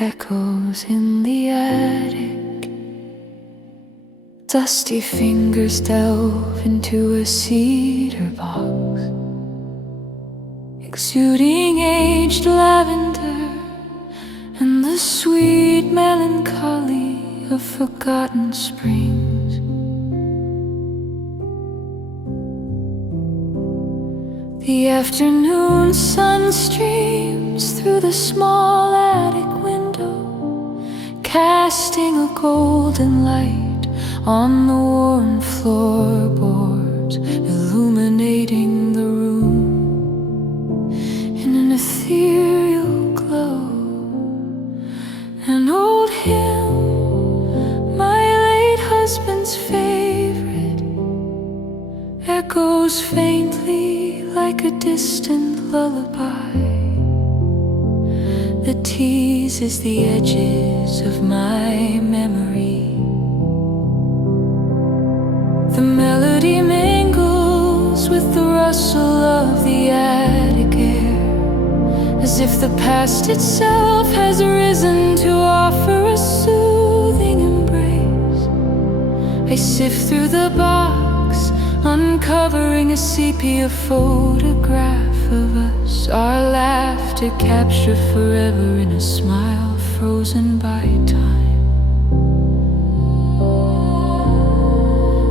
echoes in the attic. Dusty fingers delve into a cedar box, exuding aged lavender and the sweet melancholy of forgotten springs. The afternoon sun streams through the small attic window, casting a golden light on the worn floorboards, illuminating the room in an ethereal glow. An old hymn, my late husband's favorite, echoes faintly like a distant lullaby that teases the edges of my memory. The melody mingles with the rustle of the attic air, as if the past itself has risen to offer a soothing embrace. I sift through the box, uncovering a sepia photograph of us, our laughter captured forever in a smile frozen by time.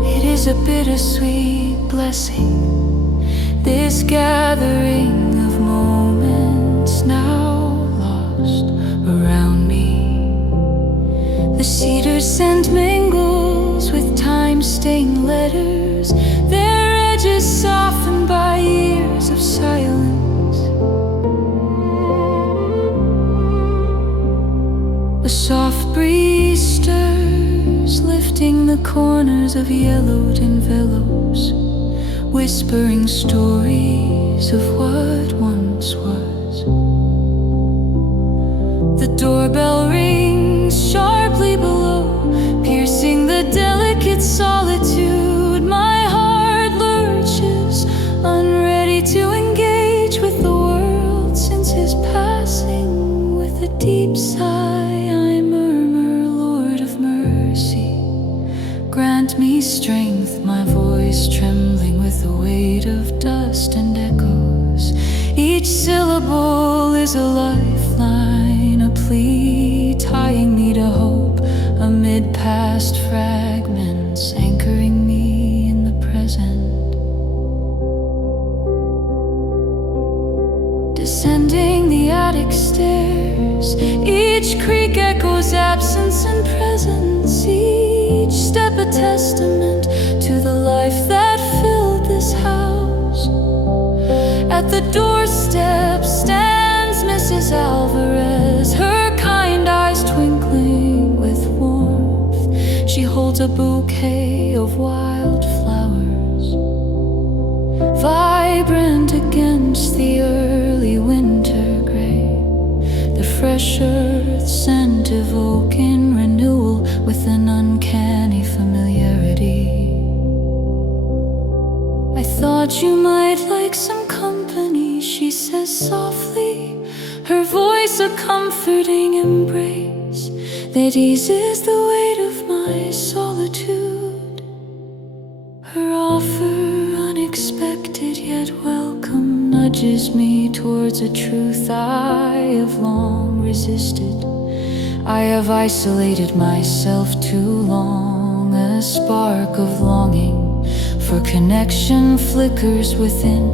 It is a bittersweet blessing, this gathering of moments now lost around me. The cedar scent mingles with time-stained letters, their edges softened by years of silence. A soft breeze stirs, lifting the corners of yellowed envelopes, whispering stories of what once was. The doorbell rings sharply below, piercing the delicate solitude. My heart lurches, unready to engage with the world since his passing. With a deep sigh I murmur, Lord of mercy, grant me strength, my voice trembling with the weight of dust and echoes. Each syllable is a lifeline, a plea tying me to hope amid past fragments, anchoring me in the present. Descending the attic stairs, each creak echoes absence and presence, each step a testament to the life that filled this house. At the doorstep stands Mrs. Alvarez, her kind eyes twinkling with warmth. She holds a bouquet of wildflowers, vibrant against the early winter gray, the fresh earth scent evoking renewal with an uncanny familiarity. I thought you might like some company, she says softly, her voice a comforting embrace that eases the weight of my solitude. Her offer, unexpected yet welcome, nudges me towards a truth I have long resisted. I have isolated myself too long. A spark of longing for connection flickers within,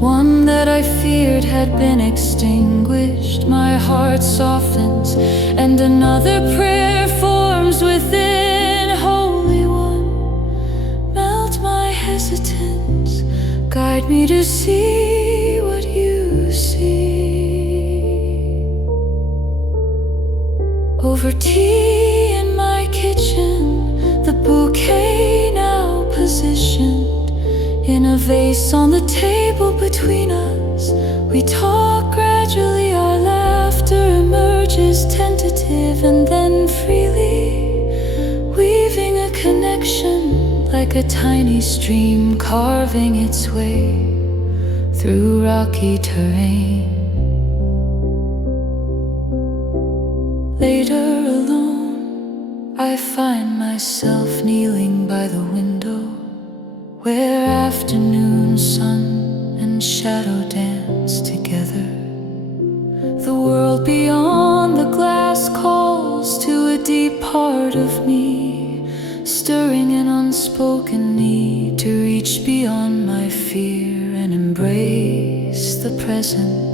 one that I feared had been extinguished. My heart softens and another prayer forms within. Holy One, melt my hesitance, guide me to see what you see. Over tea in my kitchen, the bouquet now positioned in a vase on the table between us. We talk gradually, our laughter emerges tentative and then freely, weaving a connection like a tiny stream carving its way through rocky terrain. Later alone, I find myself kneeling by the window, where afternoon sun and shadow dance together. The world beyond the glass calls to a deep part of me, stirring an unspoken need to reach beyond my fear and embrace the present.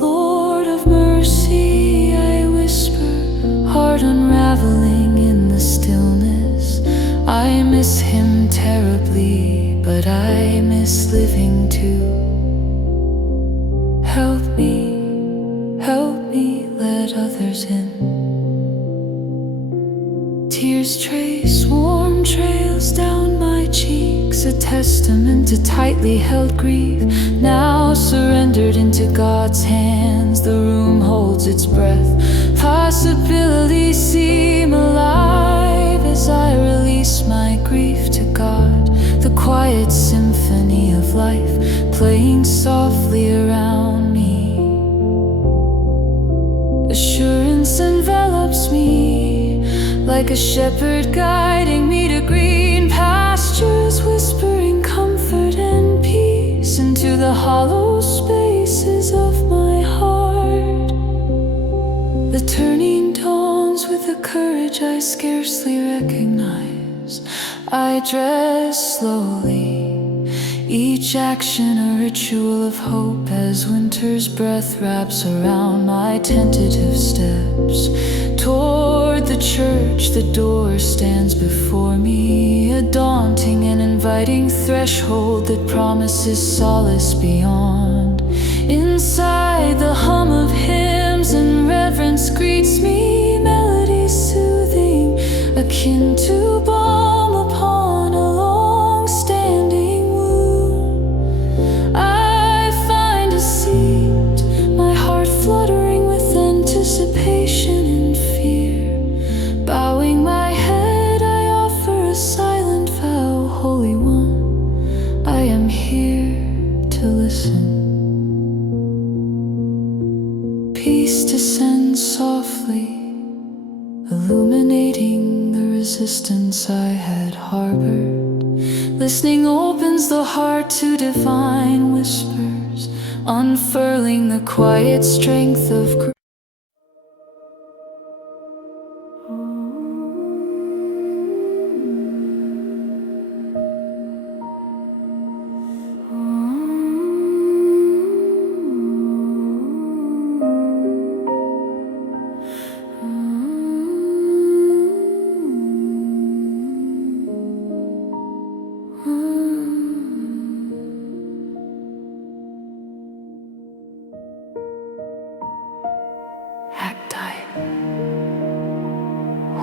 Lord of mercy, I whisper, heart unraveling in the stillness. I miss him terribly, but I miss living too. Help me, let others in. Tears trace warm trails down my cheeks, a testament to tightly held grief. Now surrendered into God's hands, the room holds its breath. Possibilities seem alive as I release my grief to God. The quiet symphony of life playing softly around me. Assurance envelops me like a shepherd guiding me to green pastures, whispering comfort and peace into the hollow spaces of my heart. The turning dawns with a courage I scarcely recognize. I dress slowly, each action a ritual of hope as winter's breath wraps around my tentative steps. Toward the church, the door stands before me, a daunting and inviting threshold that promises solace beyond. Inside, the hum of hymns and reverence greets me, melody soothing, akin to balm upon a long-standing wound. I find a seat, my heart fluttering with anticipation and fear. Bowing my head, I offer a silent vow, Holy One, I am here to listen. Peace descends softly, illuminating the resistance I had harbored. Listening opens the heart to divine whispers, unfurling the quiet strength of grace.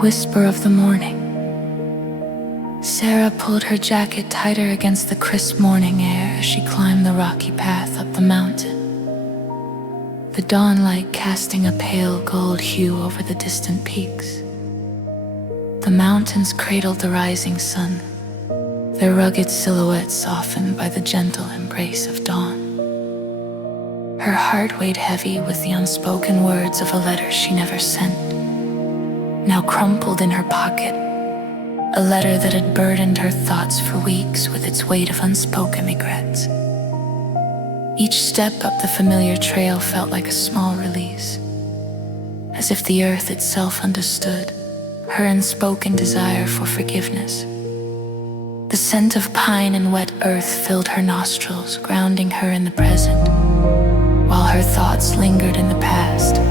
Whisper of the morning. Sarah pulled her jacket tighter against the crisp morning air as she climbed the rocky path up the mountain. The dawn light casting a pale gold hue over the distant peaks. The mountains cradled the rising sun, their rugged silhouettes softened by the gentle embrace of dawn. Her heart weighed heavy with the unspoken words of a letter she never sent, now crumpled in her pocket, a letter that had burdened her thoughts for weeks with its weight of unspoken regrets. Each step up the familiar trail felt like a small release, as if the earth itself understood her unspoken desire for forgiveness. The scent of pine and wet earth filled her nostrils, grounding her in the present, while her thoughts lingered in the past,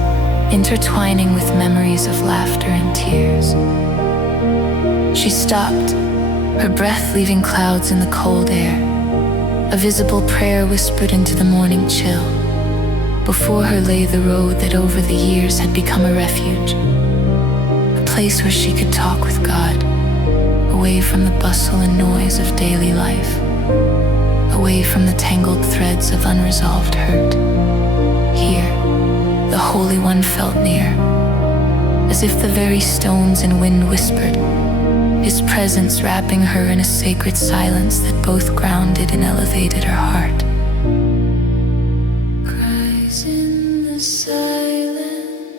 intertwining with memories of laughter and tears. She stopped, her breath leaving clouds in the cold air. A visible prayer whispered into the morning chill. Before her lay the road that over the years had become a refuge, a place where she could talk with God, away from the bustle and noise of daily life, away from the tangled threads of unresolved hurt. Here, the Holy One felt near, as if the very stones and wind whispered, His presence wrapping her in a sacred silence that both grounded and elevated her heart. Cries in the silence,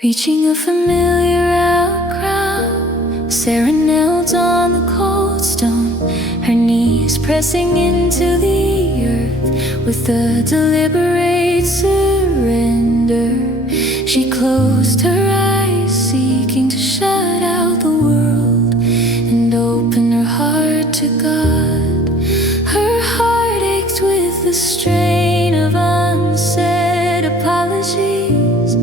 Reaching a familiar outcrop, Sarah knelt on the cold stone, her knees pressing into the earth with a deliberate surrender. She closed her eyes, seeking to shut out the world and open her heart to God. Her heart ached with the strain of unsaid apologies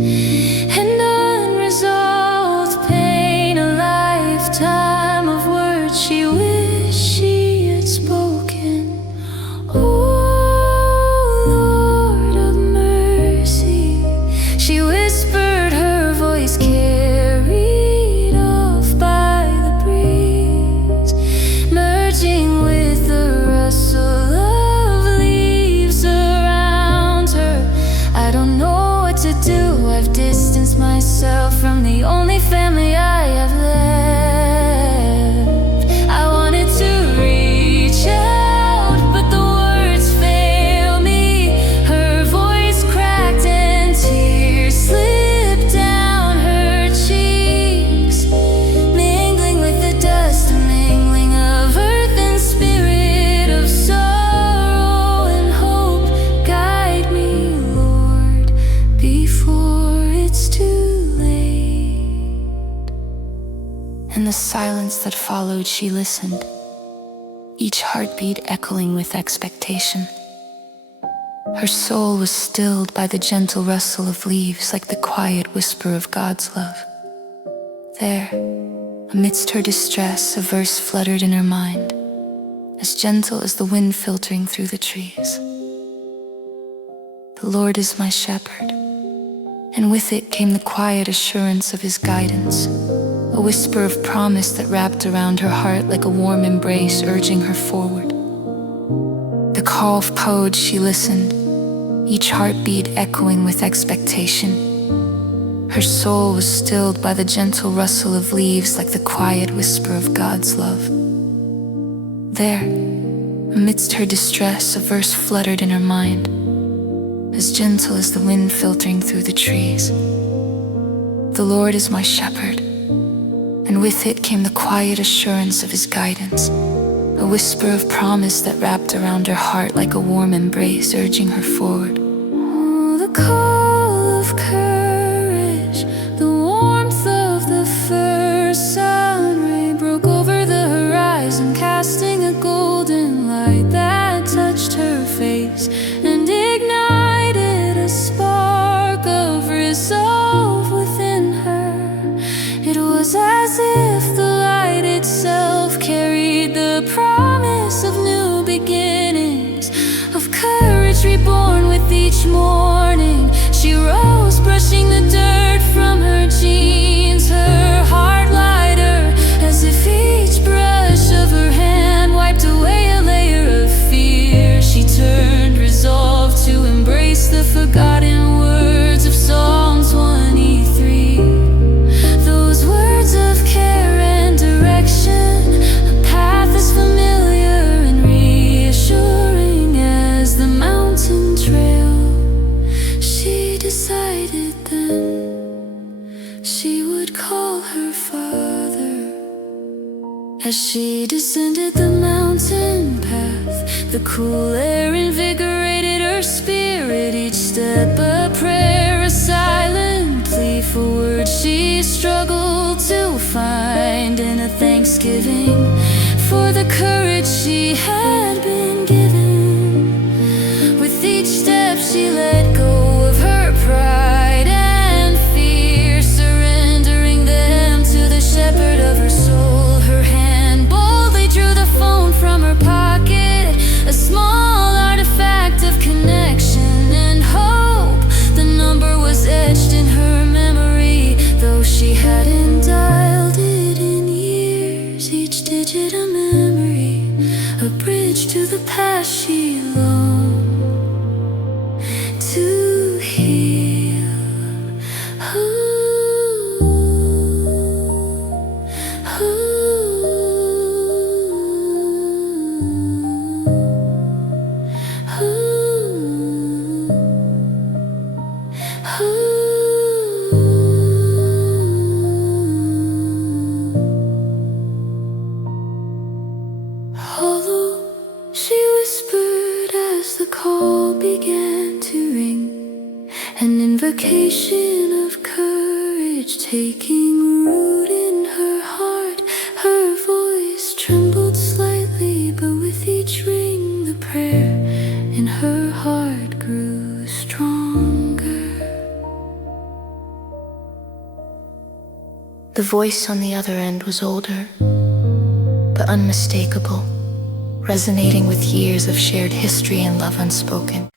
and unresolved pain, a lifetime of words she wished she had spoken. Oh, Lord of mercy, she whispered, her voice carried off by the breeze, merging with the rustle of leaves around her. I don't know what to do, I've distanced myself from the only family I have left. I wanted to reach out, but the words fail me. Her voice cracked and tears slipped down her cheeks, mingling with the dust, a mingling of earth and spirit, of sorrow and hope. Guide me, Lord, before it's too late. In the silence that followed, she listened, each heartbeat echoing with expectation. Her soul was stilled by the gentle rustle of leaves, like the quiet whisper of God's love. There, amidst her distress, a verse fluttered in her mind, as gentle as the wind filtering through the trees. The Lord is my shepherd, and with it came the quiet assurance of his guidance, a whisper of promise that wrapped around her heart like a warm embrace, urging her forward. The call followed, she listened, each heartbeat echoing with expectation. Her soul was stilled by the gentle rustle of leaves, like the quiet whisper of God's love. There, amidst her distress, a verse fluttered in her mind, as gentle as the wind filtering through the trees. The Lord is my shepherd, and with it came the quiet assurance of his guidance, a whisper of promise that wrapped around her heart like a warm embrace, urging her forward. Oh, the call of courage, the warmth of the first sun ray broke over the horizon, casting a golden light that touched her face and ignited a spark of resolve within her. It was as if the light itself carried the promise of new beginnings, of courage reborn with each morning. She rose, brushing the dirt from her jeans, her heart lighter, as if each brush of her hand wiped away a layer of fear. She turned, resolved to embrace the forgotten words of Psalms 23. Those words of care and direction, a path as familiar and reassuring as the mountain trail. She decided then she would call her father. As she descended the mountain path, the cool air invigorated her spirit. Each step a prayer, a silent plea for words she struggled to find, in a thanksgiving for the courage she had been given. With each step she let go of her pride and fear, surrendering them to the shepherd of her soul. Her hand boldly drew the phone from her pocket, a small artifact of connection and hope. The number was etched in her memory, though she hadn't dialed it in years. Each digit a memory, a bridge call began to ring, an invocation of courage taking root in her heart. Her voice trembled slightly, but with each ring the prayer in her heart grew stronger. The voice on the other end was older, but unmistakable, resonating with years of shared history and love unspoken.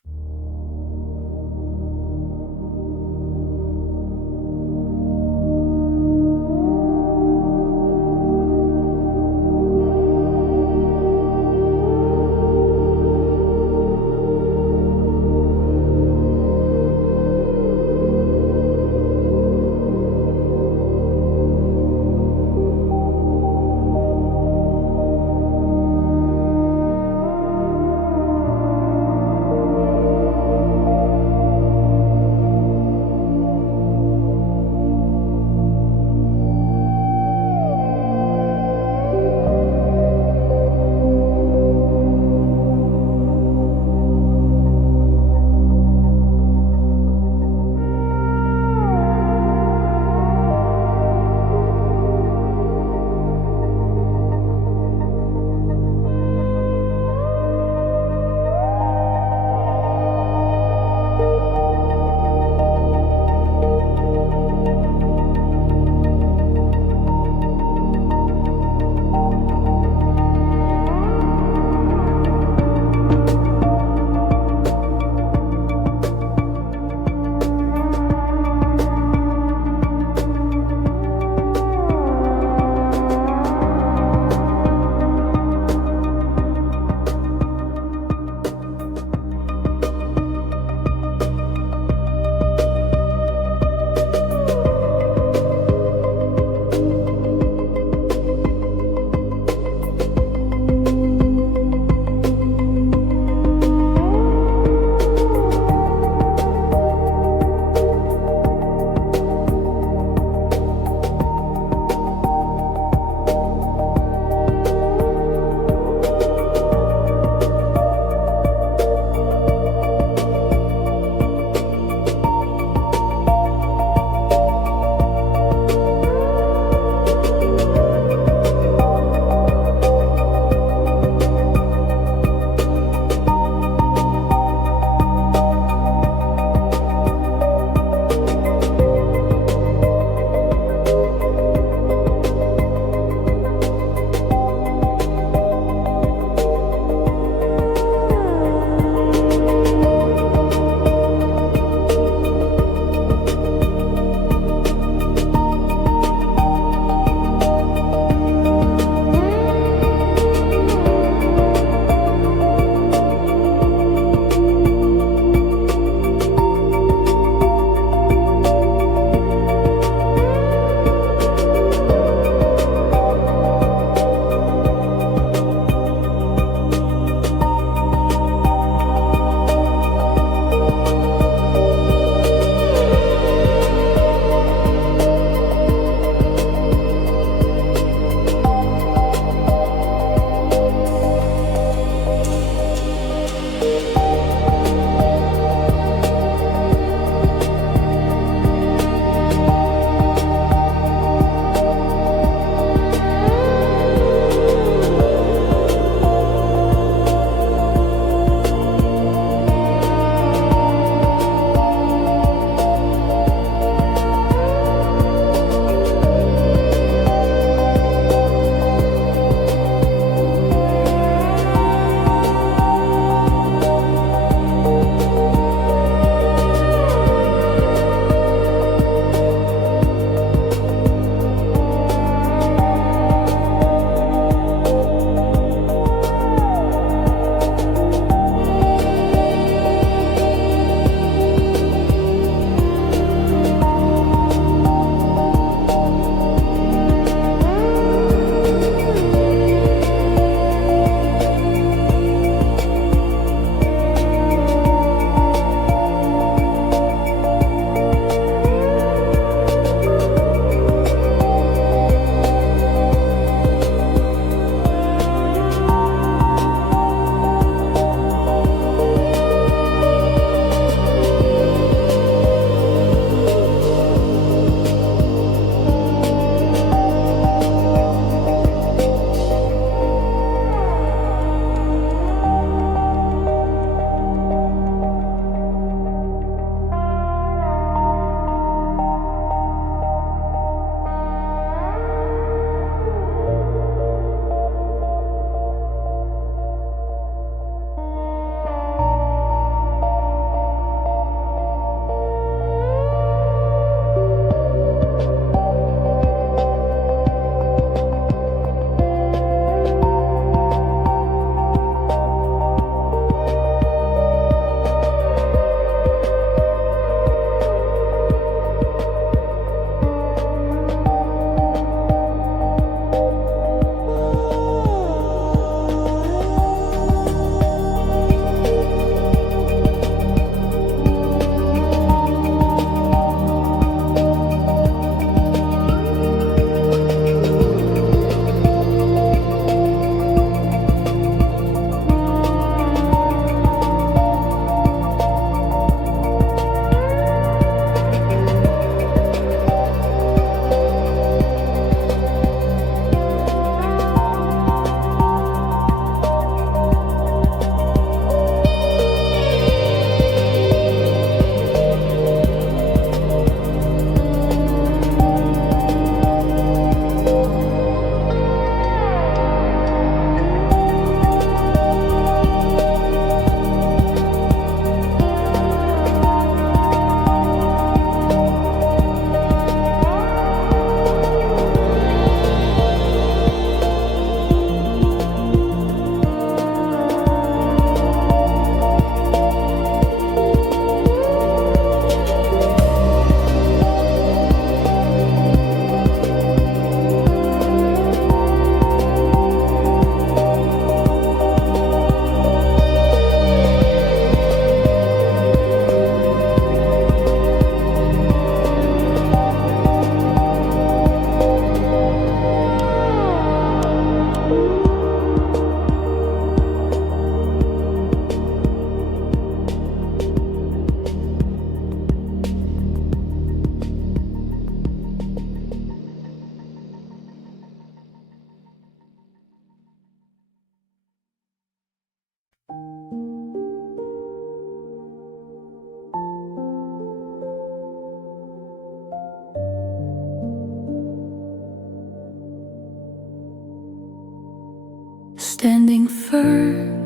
standing firm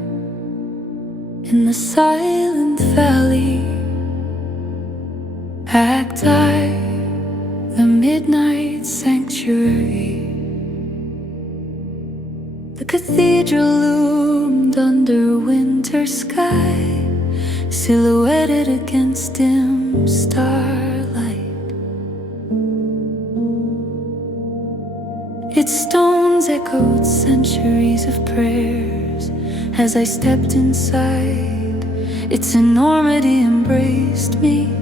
in the silent valley. Act I, the midnight sanctuary. The cathedral loomed under winter sky, silhouetted against dim starlight. Its stones echoed centuries of prayers as I stepped inside. Its enormity embraced me,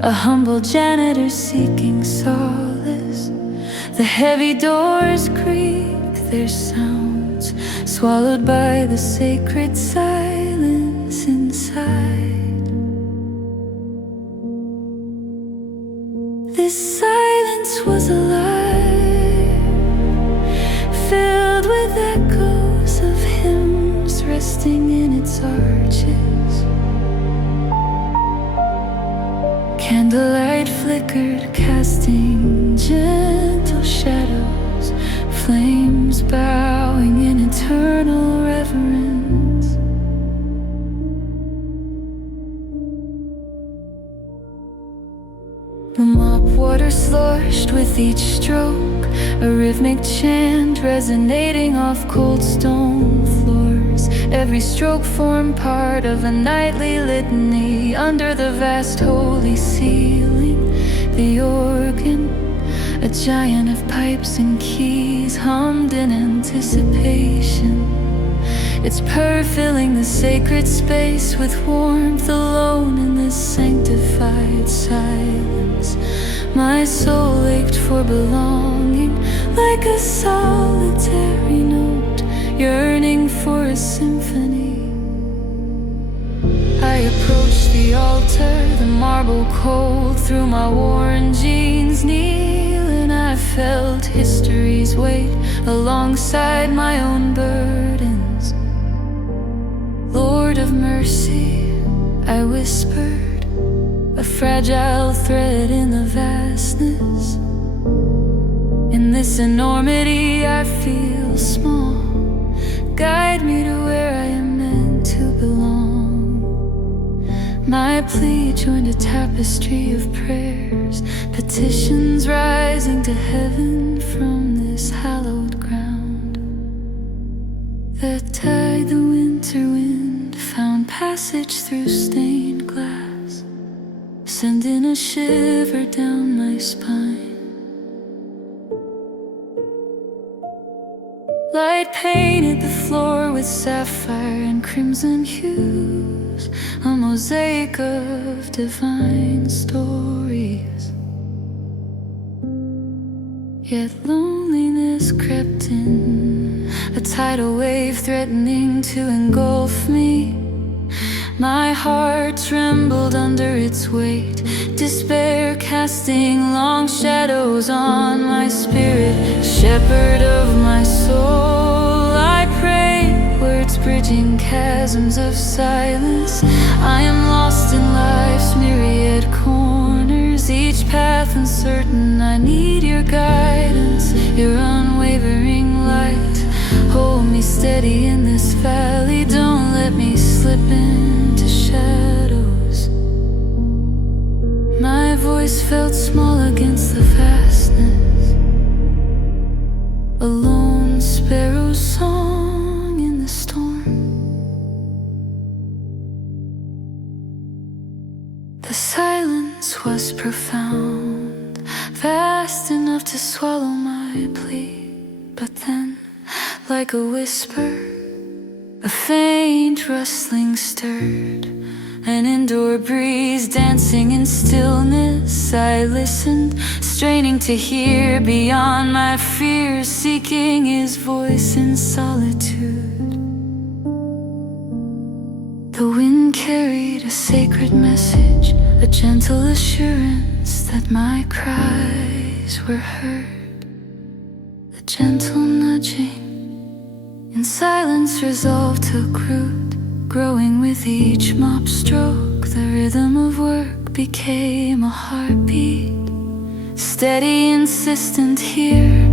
a humble janitor seeking solace. The heavy doors creak their sounds, swallowed by the sacred silence inside. This silence was alive, filled with echoes of hymns resting in its arches. Candlelight flickered, casting gentle shadows, flames bowing in eternal reverence. The mop water sloshed with each stroke, a rhythmic chant resonating off cold stone floors. Every stroke formed part of a nightly litany under the vast holy ceiling. The organ, a giant of pipes and keys, hummed in anticipation. Its purr filling the sacred space with warmth alone in this sanctified silence. My soul ached for belonging, like a solitary note yearning for a symphony. I approached the altar, the marble cold through my worn jeans. Kneel and I felt history's weight alongside my own burdens. Lord of mercy, I whispered, a fragile thread in the vastness. In this enormity I feel small. Guide me to where I am meant to belong. My plea joined a tapestry of prayers, petitions rising to heaven from this hallowed ground. That tide the winter wind found passage through stained glass, sending a shiver down my spine. Light painted the floor with sapphire and crimson hues, a mosaic of divine stories. Yet loneliness crept in, a tidal wave threatening to engulf me. My heart trembled under its weight, despair casting long shadows on my spirit. Shepherd of my soul, I pray, words bridging chasms of silence. I am lost in life's myriad corners, each path uncertain. I need your guidance, your unwavering light. Hold me steady in this valley, don't let me slip into shadows. My voice felt small against the vastness, a lone sparrow's song in the storm. The silence was profound, vast enough to swallow my plea. But then, like a whisper, a faint rustling stirred, an indoor breeze dancing in stillness. I listened, straining to hear beyond my fears, seeking his voice in solitude. The wind carried a sacred message, a gentle assurance that my cries were heard. A gentle nudging in silence, resolve took root, growing with each mop stroke. The rhythm of work became a heartbeat, steady, insistent here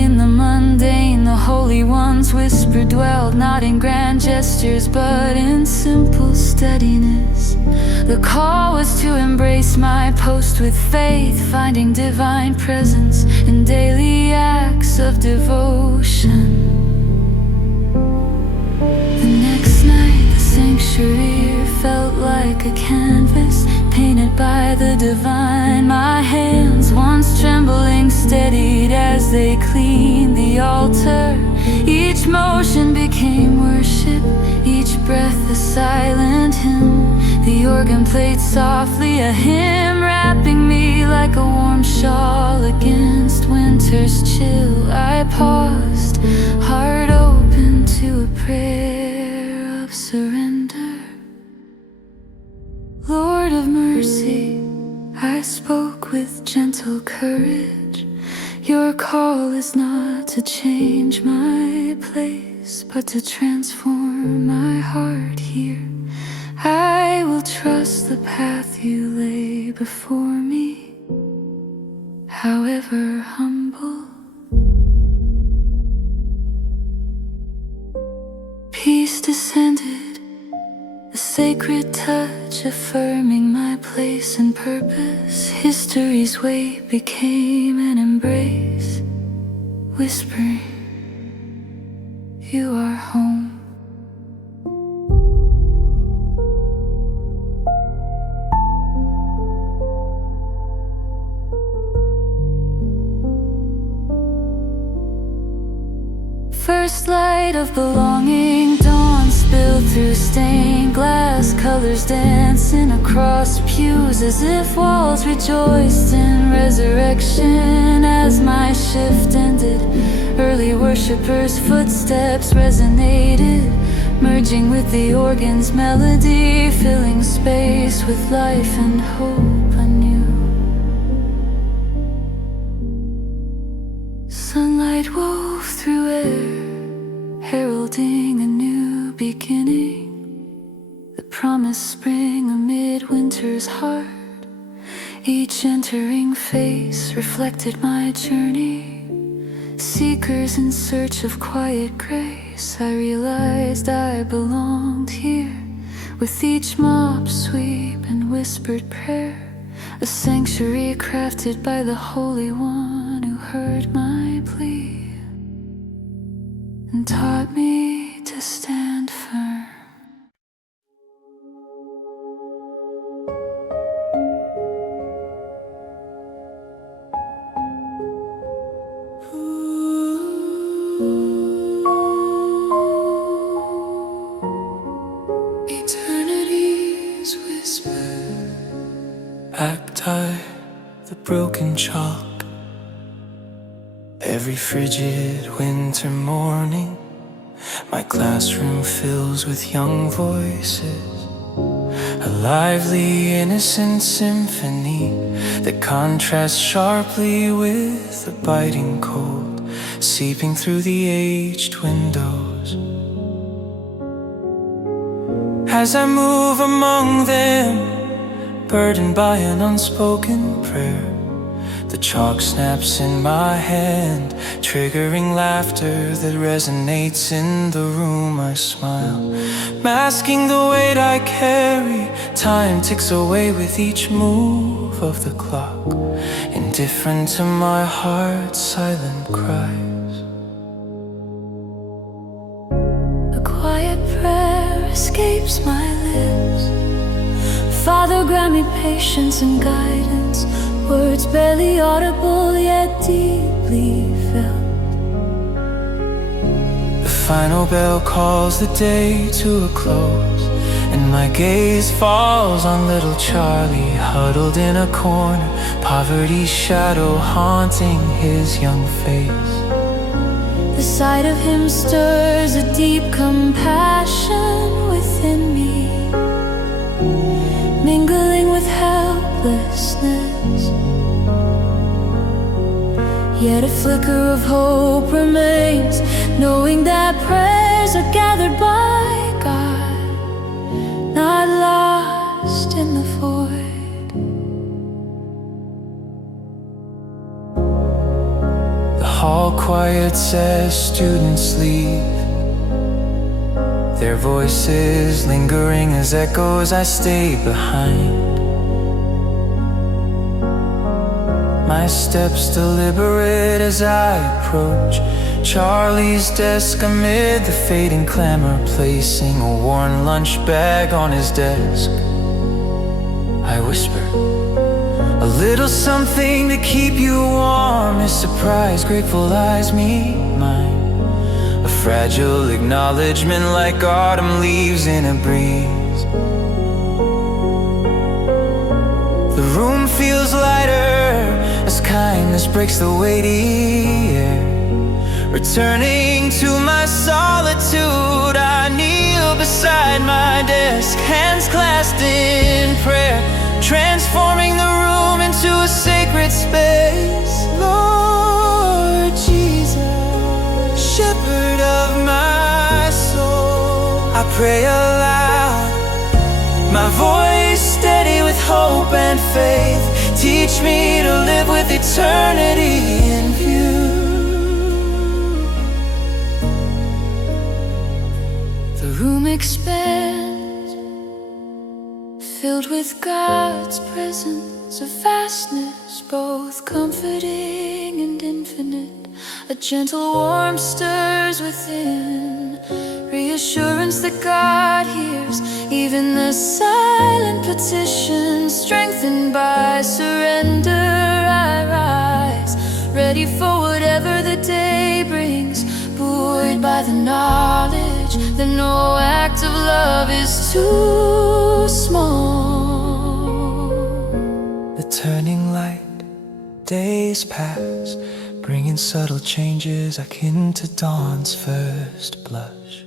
In the mundane, the holy ones whispered dwelled, not in grand gestures, but in simple steadiness. The call was to embrace my post with faith, finding divine presence in daily acts of devotion. The next night, the sanctuary felt like a canvas painted by the divine. My hands, once trembling, steadied as they cleaned the altar. Each motion became worship, each breath a silent hymn. The organ played softly, a hymn wrapping me like a warm shawl against winter's chill. I paused, heart open to a prayer of surrender. Lord of mercy, I spoke with gentle courage. Your call is not to change my place, but to transform my heart here. I will trust the path you lay before me, however humble. Peace descended, a sacred touch affirming my place and purpose. History's weight became an embrace, whispering, you are home. First light of belonging, dawn spilled through stained glass, colors dancing across pews as if walls rejoiced in resurrection. As my shift ended, early worshippers' footsteps resonated, merging with the organ's melody, filling space with life and hope anew. Sunlight wove through air, heralding a new beginning, the promised spring amid winter's heart. Each entering face reflected my journey, seekers in search of quiet grace. I realized I belonged here, with each mop sweep and whispered prayer, a sanctuary crafted by the Holy One who heard my plea and taught me to stand firm. Eternity's whisper, Acti, the broken chalk. Every frigid winter morning, my classroom fills with young voices, a lively, innocent symphony that contrasts sharply with the biting cold seeping through the aged windows. As I move among them, burdened by an unspoken prayer, the chalk snaps in my hand, triggering laughter that resonates in the room. I smile, masking the weight I carry. Time ticks away with each move of the clock, indifferent to my heart's silent cries. A quiet prayer escapes my lips. Father, grant me patience and guidance, words barely audible yet deeply felt. The final bell calls the day to a close, and my gaze falls on little Charlie, huddled in a corner, poverty's shadow haunting his young face. The sight of him stirs a deep compassion within me, mingling with helplessness. Yet a flicker of hope remains, knowing that prayers are gathered by God, not lost in the void. The hall quiets as students leave, their voices lingering as echoes. I stay behind, my steps deliberate as I approach Charlie's desk amid the fading clamor, placing a worn lunch bag on his desk. I whisper, a little something to keep you warm. His surprised, grateful eyes meet mine, a fragile acknowledgement like autumn leaves in a breeze. The room feels lighter as kindness breaks the weighty air. Returning to my solitude, I kneel beside my desk, hands clasped in prayer, transforming the room into a sacred space. Lord Jesus, shepherd of my soul, I pray aloud, my voice steady with hope and faith. Teach me to live with eternity in view. The room expands, filled with God's presence, a vastness both comforting and infinite. A gentle warmth stirs within, reassurance that God hears even the silent petitions. Strengthened by surrender, I rise, ready for whatever the day brings, buoyed by the knowledge that no act of love is too small. The turning light, days pass, bringing subtle changes akin to dawn's first blush.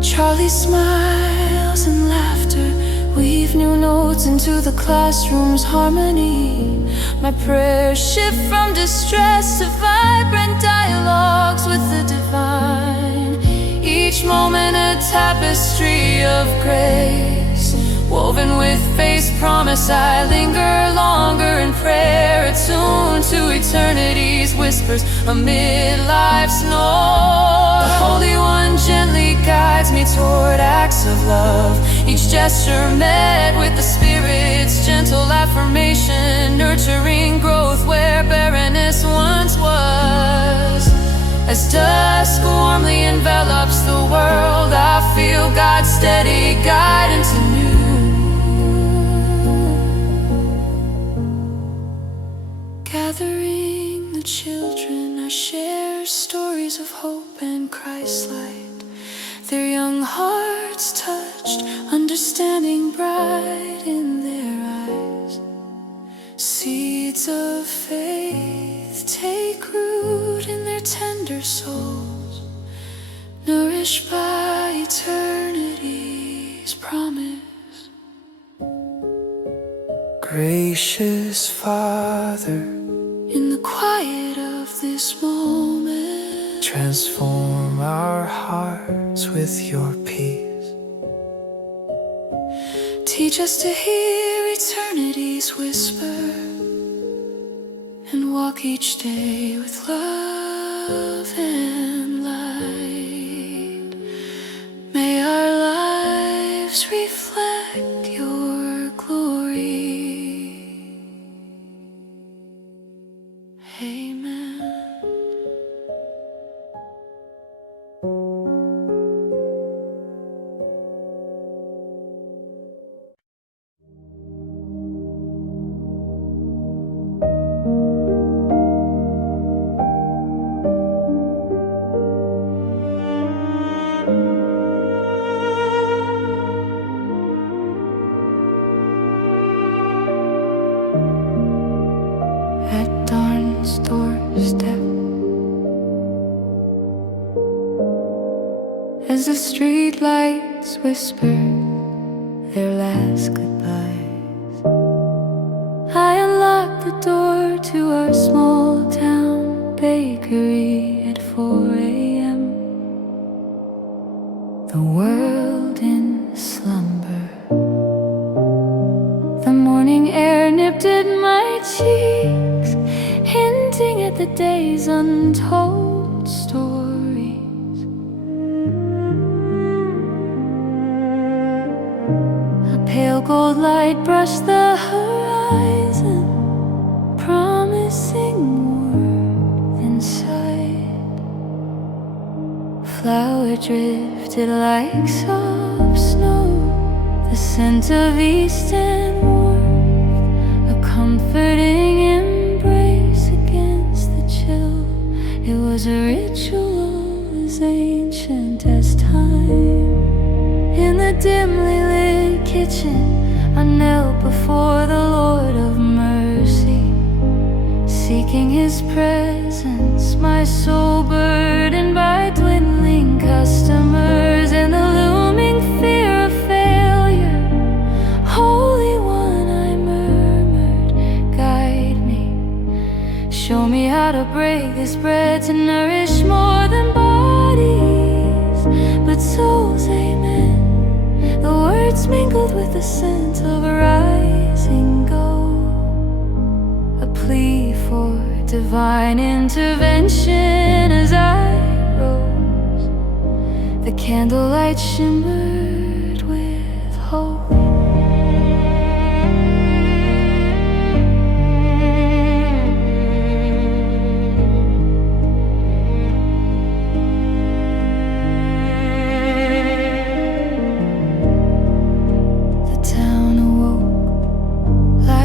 Charlie smiles and laughter weave new notes into the classroom's harmony. My prayers shift from distress to vibrant dialogues with the divine. Each moment a tapestry of grace, woven with faith's promise. I linger longer in prayer, attuned to eternity's whispers amid life's noise. The Holy One gently guides me toward acts of love, each gesture met with the Spirit's gentle affirmation, nurturing growth where barrenness once was. As dusk warmly envelops the world, I feel God's steady guidance anew. Gathering the children, I share stories of hope and Christ's light. Their young hearts touched, understanding bright in their eyes. Seeds of faith take root in their tender souls, nourished by eternity's promise. Gracious Father, in the quiet of this moment, transform our hearts with your peace. Teach us to hear eternity's whisper and walk each day with love and light. May our lives reflect your glory. Amen. At dawn's doorstep, as the street lights whisper their last goodbyes, I unlock the door to our small town bakery at 4 a.m. The world in slumber, the morning air nipped at my cheeks, hinting at read the day's untold stories. A pale gold light brushed the horizon, promising warmth inside. Flower drifted like soft snow, the scent of east and warmth, a comforting embrace against the chill. It was a ritual as ancient as time. In the dimly lit kitchen, I knelt before the Lord of mercy, seeking His presence, my soul burdened by dwindling customers and the looming fear of failure. Holy One, I murmured, guide me. Show me how to break this bread to nourish more than bodies, but souls, amen. The words mingled with the scent of rising gold, a plea for divine intervention as I rose. The candlelight shimmered with hope.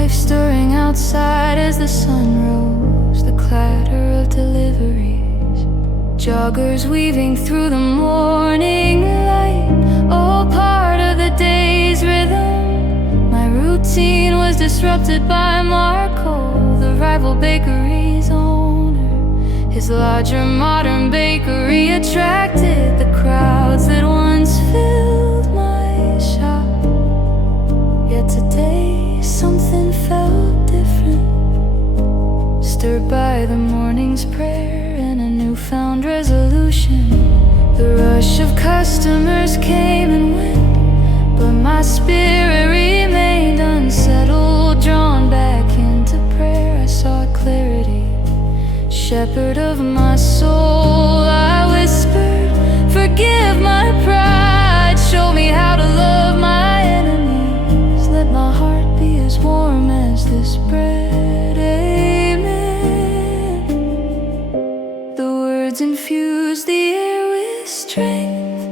Stirring outside as the sun rose, the clatter of deliveries, joggers weaving through the morning light, all part of the day's rhythm. My routine was disrupted by Marco, the rival bakery's owner. His larger modern bakery attracted the crowds that once filled my shop. Yet today something felt different, stirred by the morning's prayer and a newfound resolution. The rush of customers came and went, but my spirit remained unsettled, drawn back into prayer. I saw clarity, shepherd of my soul. I whispered, forgive my pride, show me how to love my enemies. Let my heart be as warm as this bread, amen. The words infused the air with strength,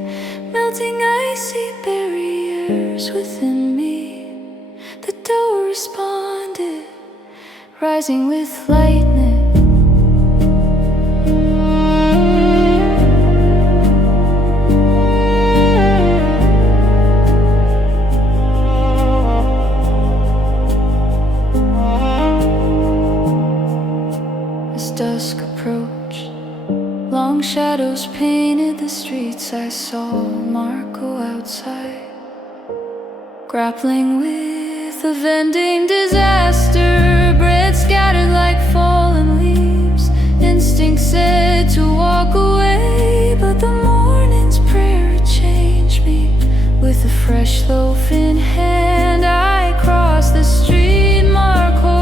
melting icy barriers within me. The dough responded, rising with lightness. Dusk approached, long shadows painted the streets. I saw Marco outside, grappling with a vending disaster. Bread scattered like fallen leaves. Instinct said to walk away, but the morning's prayer changed me. With a fresh loaf in hand, I crossed the street. Marco,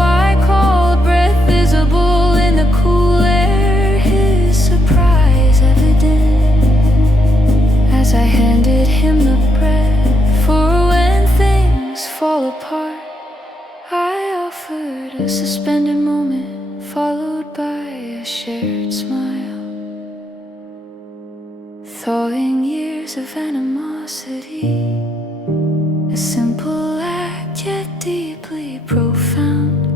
I called, breath visible in the cool air, his surprise evident as I handed him the bread. For when things fall apart, I offered a suspended moment, followed by a shared smile, thawing years of animosity. A simple act yet deeply profound,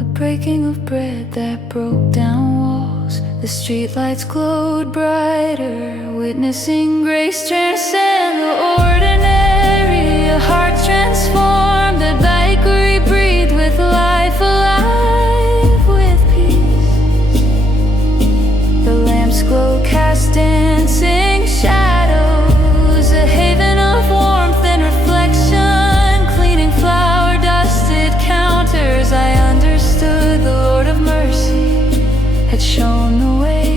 a breaking of bread that broke down walls. The streetlights glowed brighter, witnessing grace transcend the ordinary. A heart transformed, the bakery breathed with life, alive with peace. The lamps glow, cast dancing shadows, a haven of warmth and reflection, cleaning flour dusted counters. I understood the Lord of mercy had shown the way.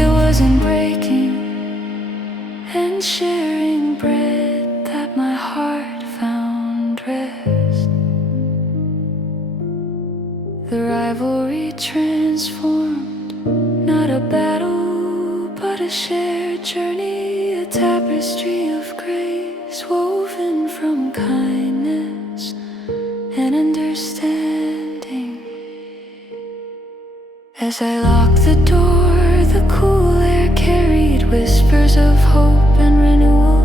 It wasn't breaking, transformed. Not a battle, but a shared journey, a tapestry of grace woven from kindness and understanding. As I locked the door, the cool air carried whispers of hope and renewal.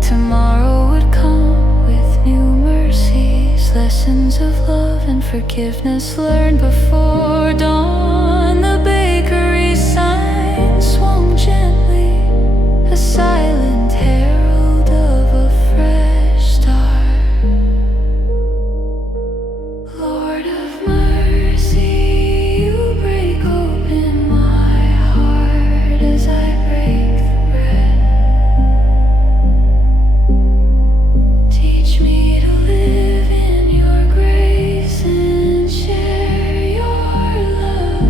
Tomorrow would come with new mercies, lessons of love and forgiveness learned before dawn. The bakery sign swung gently, a silent herald of a fresh start. Lord of mercy, you break open my heart as I break the bread. Teach me to live in your grace and share your love.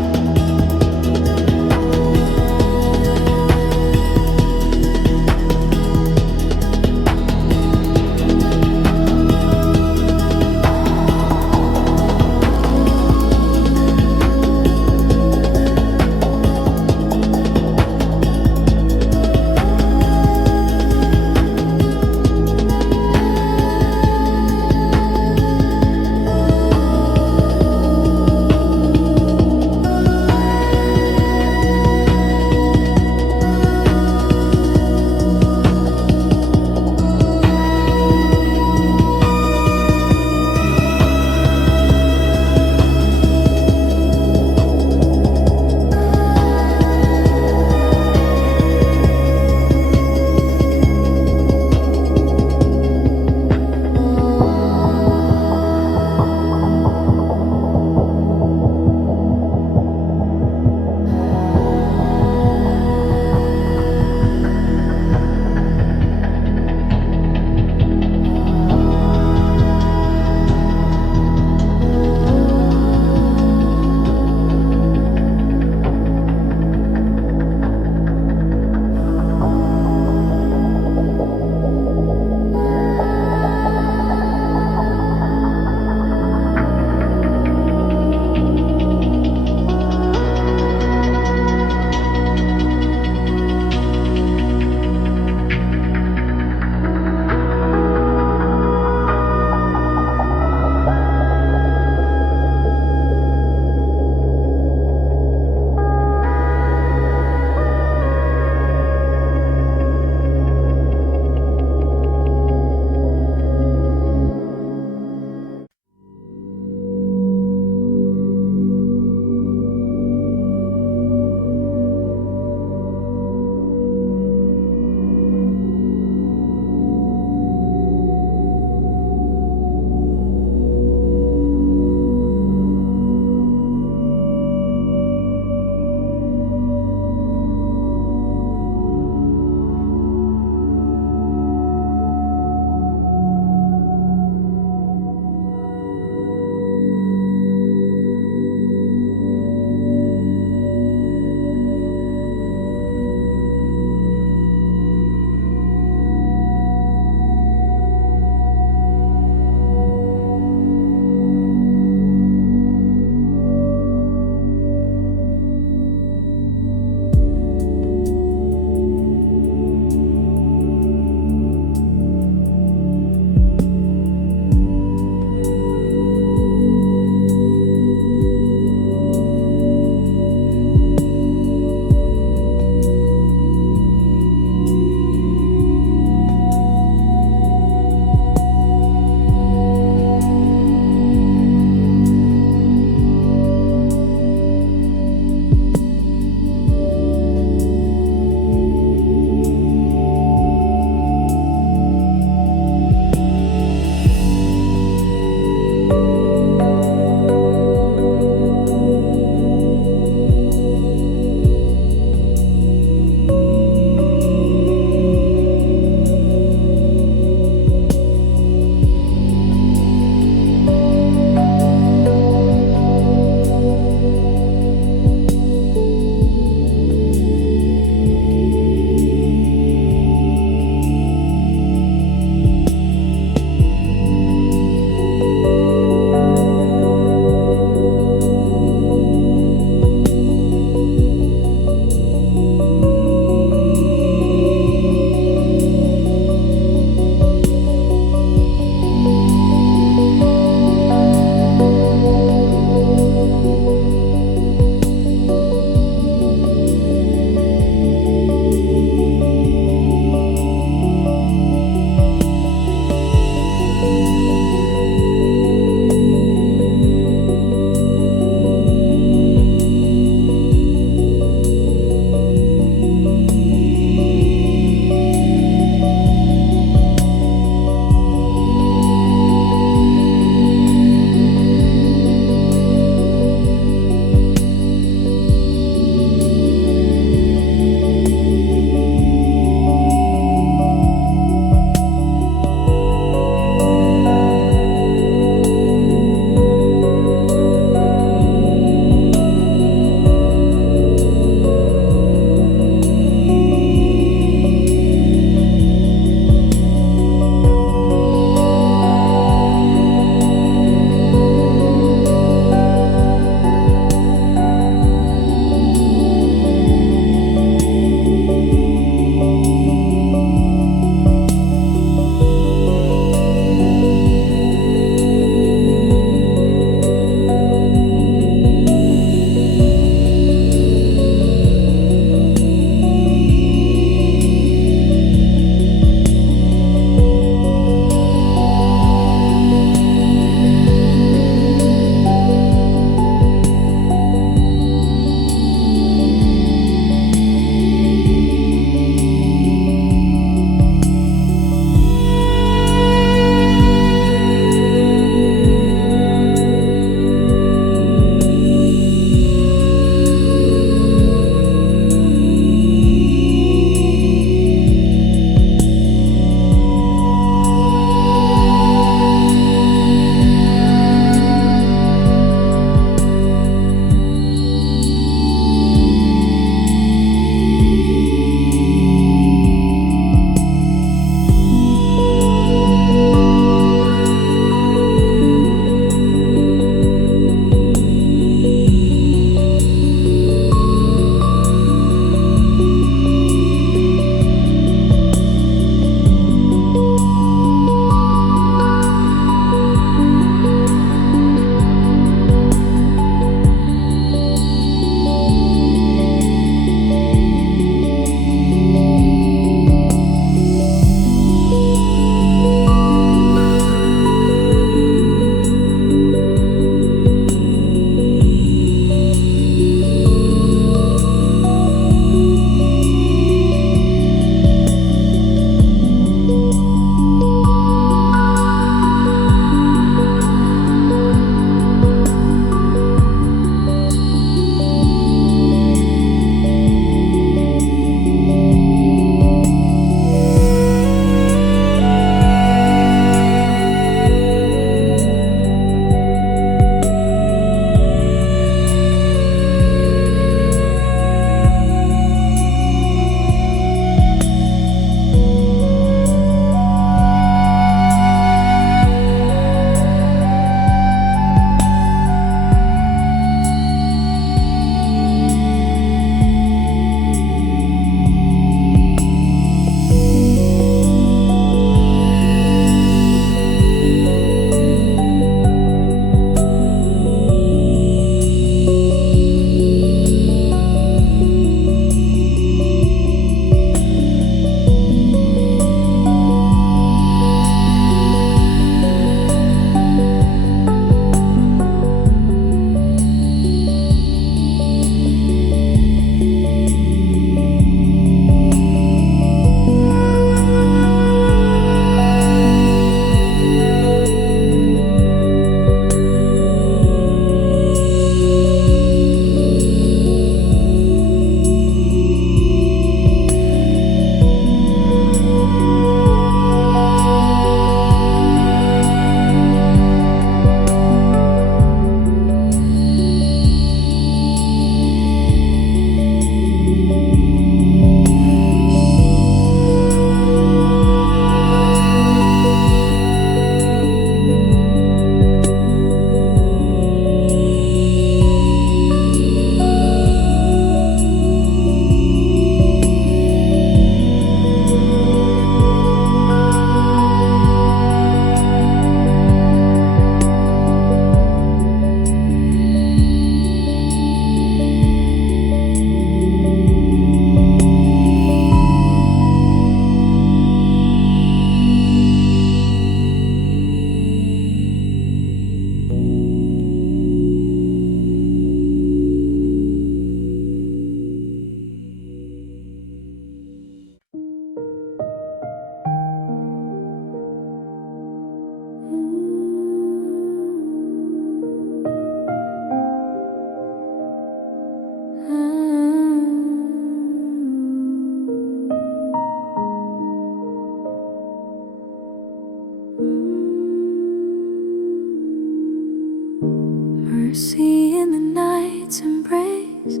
mercy in the night's embrace.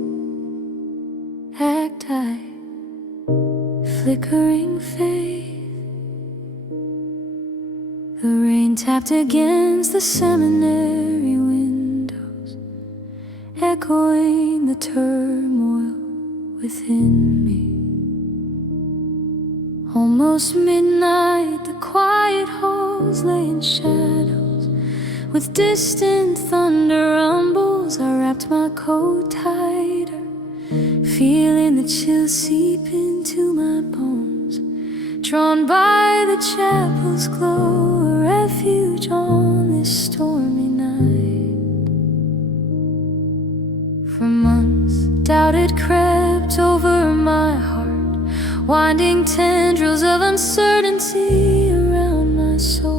Act I, flickering faith. The rain tapped against the seminary windows, echoing the turmoil within me. Almost midnight, the quiet halls lay in shadows. With distant thunder rumbles, I wrapped my coat tighter, feeling the chill seep into my bones. Drawn by the chapel's glow, a refuge on this stormy night. For months, doubt had crept over my heart, winding tendrils of uncertainty around my soul.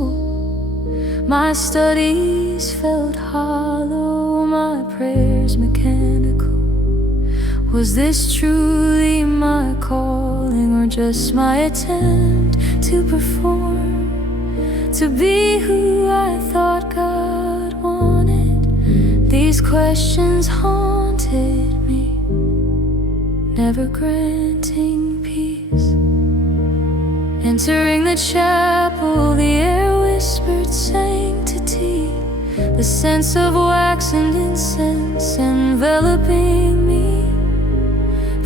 My studies felt hollow, my prayers mechanical. Was this truly my calling, or just my attempt to perform? To be who I thought God wanted? These questions haunted me, never granting peace. Entering the chapel, the air whispered sanctity, the sense of wax and incense enveloping me.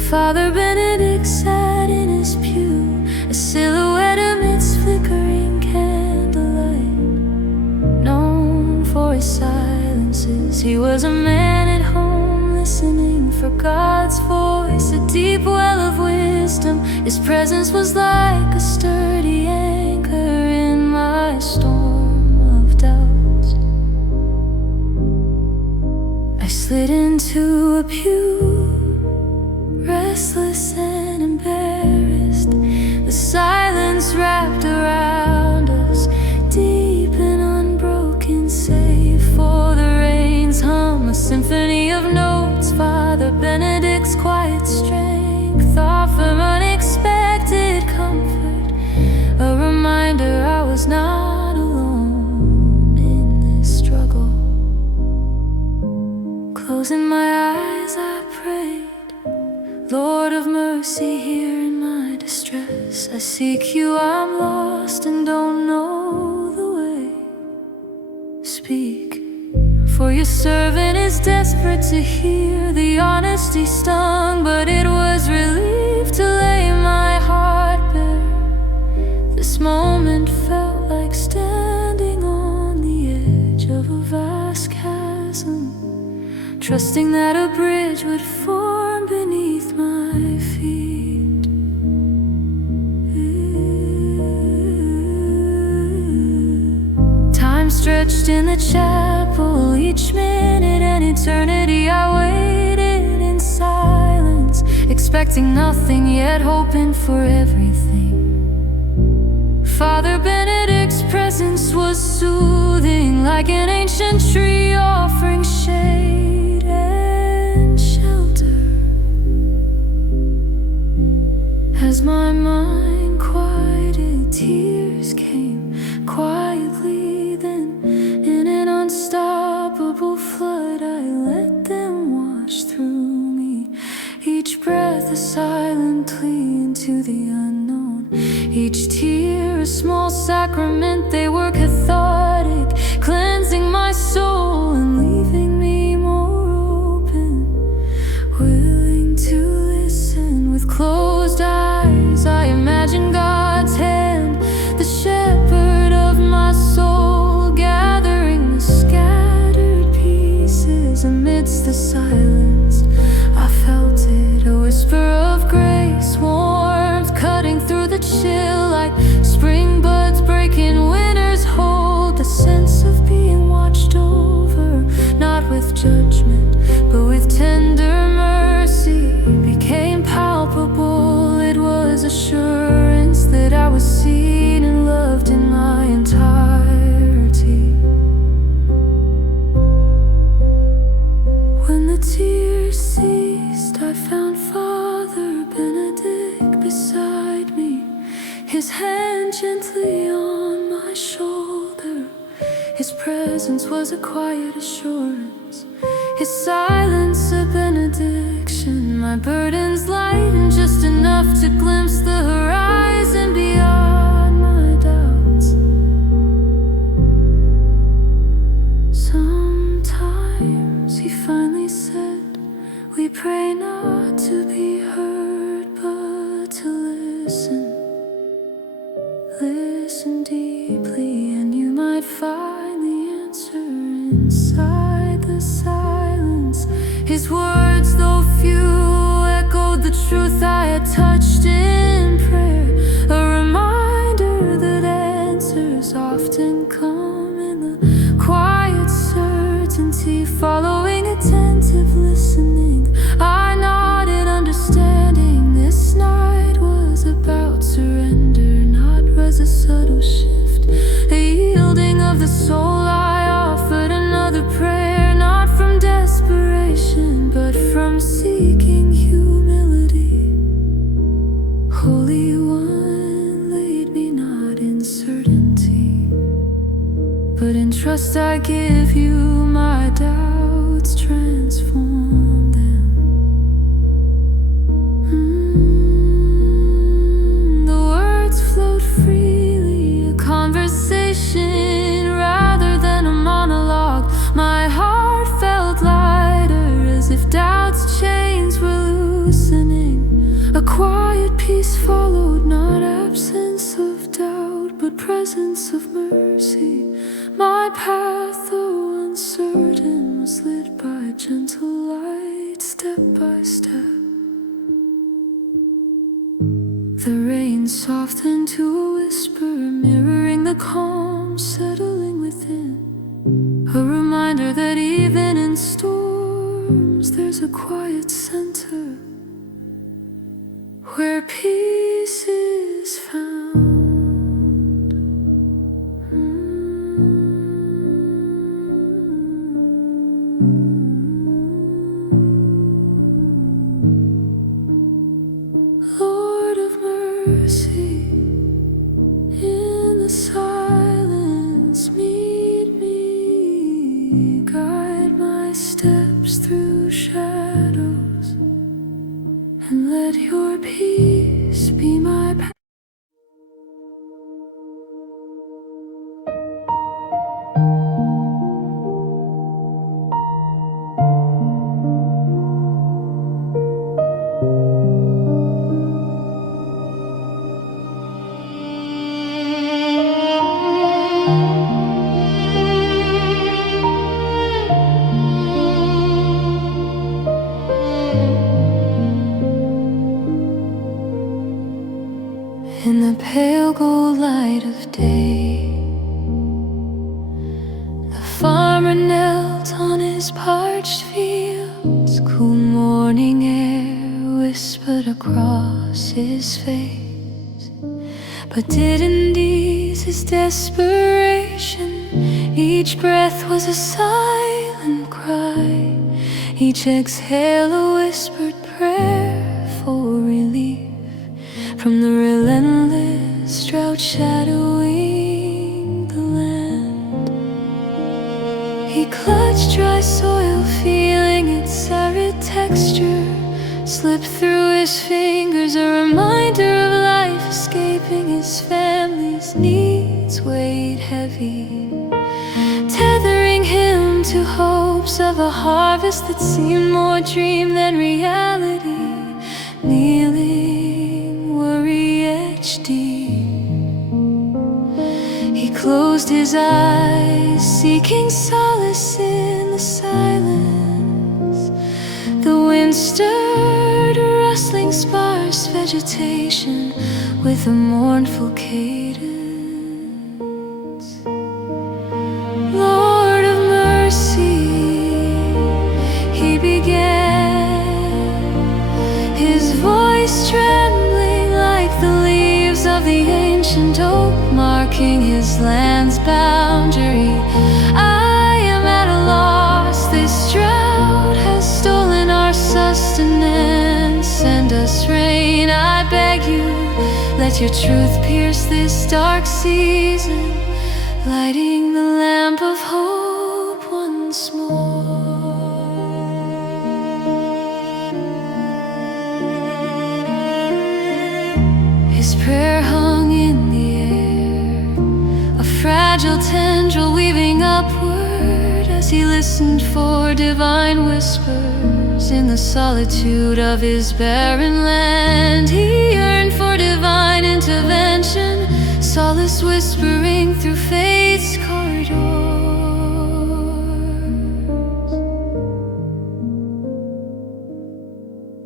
Father Benedict sat in his pew, a silhouette amidst flickering candlelight. Known for his silences, he was a man at home, listening for God's voice, a deep well of wisdom. His presence was like a sturdy anchor in my storm of doubts. I slid into a pew, restless and embarrassed. The silence wrapped around us, deep and unbroken, save for the rain's hum, a symphony of notes. Father Benedict's quiet strength offered unexpected comfort, a reminder I was not alone in this struggle. Closing my eyes, I prayed, Lord of mercy, hear in my distress. I seek you, I'm lost and don't know the way. Speak, for your servant is desperate to hear. The honesty stung, but it was relief to lay my heart bare. This moment felt like standing on the edge of a vast chasm, trusting that a bridge would form beneath my feet. Time stretched in the chapel, each minute an eternity. I waited in silence, expecting nothing, yet hoping for everything. Father Benedict's presence was soothing, like an ancient tree offering shade and shelter. As my mind quieted, tears came quietly. Then in an unstoppable flood, I let them wash through me. Each breath a silent plea into the unknown, each tear a small sacrament. They were cathartic, cleansing my soul and leaving me more open, willing to listen. With closed eyes, I imagine God's hand, the shepherd of my soul, gathering the scattered pieces amidst the silence. I felt it, a whisper of grace, warmth cutting through the chill, like spring buds breaking winter's hold. The sense of being watched over, not with judgment, but with tender mercy, became palpable. It was assurance that I was seen and loved in my entirety. When the tears ceased, I found Father Benedict beside me, his hand gently on my shoulder. His presence was a quiet assurance, His silence a benediction. My burden's light and just enough to glimpse the horizon beyond my doubts. Sometimes he finally said, we pray not to be heard, but to listen. Listen deeply, and you might find the answer inside the silence. His words, though few, echoed the truth I had touched in prayer. A reminder that answers often come in the quiet certainty, following attentive listening. I nodded, understanding this night was about surrender, not was a subtle shift, a yielding of the soul. I offered another prayer, not from desperation, but from seeking humility. Holy One, lead me not in certainty, but in trust I give you my doubts, transform them. The words flowed freely, a conversation rather than a monologue. My heart felt lighter, as if doubt's chains were loosening. A quiet peace followed, not absence of doubt, but presence of mercy. My path, though uncertain, was lit by gentle light, step by step. The rain softened to a whisper, mirroring the calm settling within. A reminder that even in storms there's a quiet center where peace is found. Lord of mercy, in the silence meet me, guide my steps through shadows, and let your peace be my path. In the pale gold light of day, the farmer knelt on his parched fields. Cool morning air whispered across his face, but didn't ease his desperation. Each breath was a silent cry, each exhale a whispered prayer for relief from the relentless drought shadowing the land. He clutched dry soil, feeling its arid texture slip through his fingers, a reminder of life escaping his family's needs weighed heavy, tethering him to hopes of a harvest that seemed more dream than reality. Kneeling, worry etched deep, he closed his eyes, seeking solace in the silence. The wind stirred, rustling sparse vegetation with a mournful cadence. Lord of mercy, he began, his voice trembling like the leaves of the ancient oak, marking his land's boundary. I am at a loss, this drought has stolen our sustenance. Send us rain, I beg you, let your truth pierce this dark season, lighting the lamp of hope once more. his prayer hung in the air, a fragile tendril weaving upward as he listened for divine whispers in the solitude of his barren land. He yearned for divine intervention, solace whispering through faith's corridors.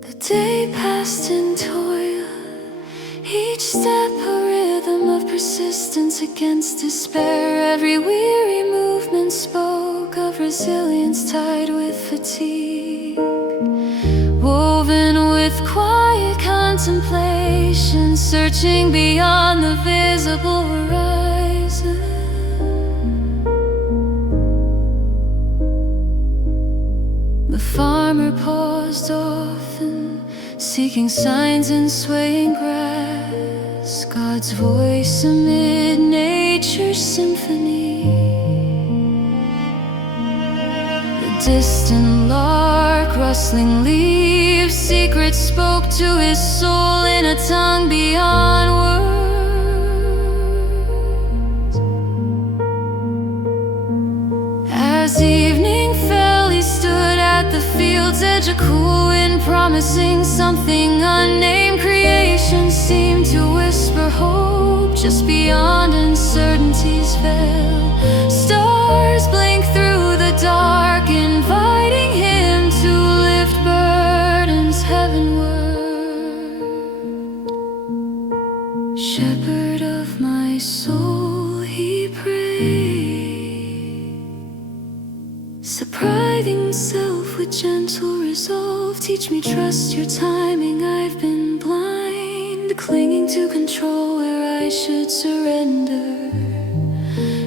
The day passed in toil, each step a rhythm of persistence against despair. Every weary movement spoke of resilience tied with fatigue, woven with quiet contemplation, searching beyond the visible horizon. The farmer paused often, seeking signs in swaying grass, God's voice amid nature's symphony. The distant lark rustling leaves, secrets spoke to his soul in a tongue beyond words. As evening fell, he stood at the field's edge, a cool wind promising something unnamed. Creation seemed to whisper hope just beyond uncertainty's veil. Stars blink through the dark, inviting him to lift burdens heavenward. Shepherd of my soul, he prayed, surprising self with gentle resolve. Teach me trust your timing, I've been blind, clinging to control where I should surrender.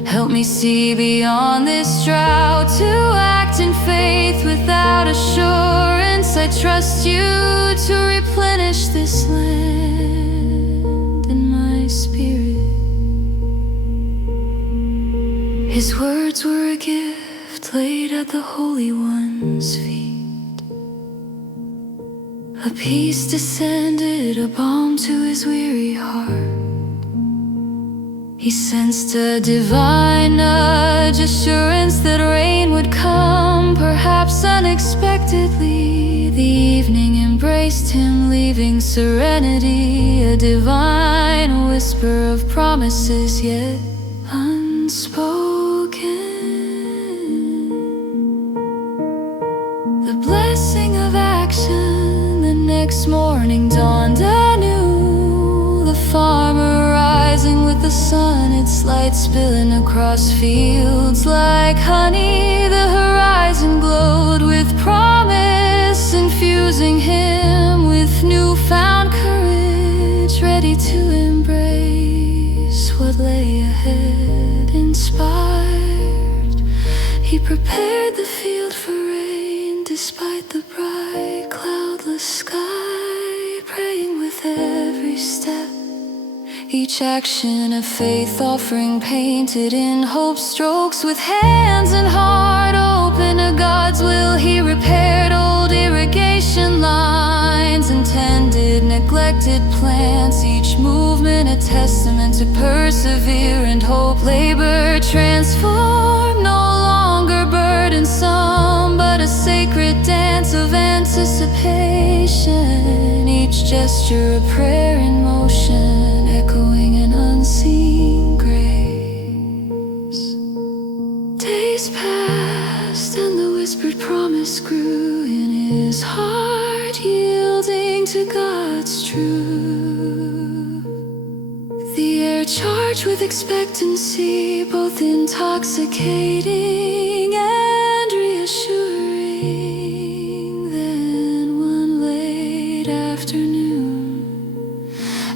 Help me see beyond this drought, to act in faith without assurance. I trust you to replenish this land in my spirit. His words were a gift laid at the Holy One's feet. A peace descended, a balm to his weary heart. He sensed a divine nudge, assurance that rain would come, perhaps unexpectedly. The evening embraced him, leaving serenity, a divine whisper of promises yet unspoken. The blessing of action, the next morning dawned anew. The farmer rising with the sun, its light spilling across fields like honey. The horizon glowed with promise, infusing him with newfound courage, ready to embrace what lay ahead. Inspired, he prepared the field for rain, despite the bright cloudless sky, praying with every step, each action a faith offering, painted in hope strokes. With hands and heart open to God's will, he repaired old irrigation lines and tended neglected plants, each movement a testament to persevere and hope. Labor transformed, no longer burdensome, but a sacred dance of anticipation, each gesture a prayer in motion, echoing an unseen grace. Days passed and the whispered promise grew in his heart, yielding to God's truth. The air charged with expectancy, both intoxicating and reassuring. Then one late afternoon,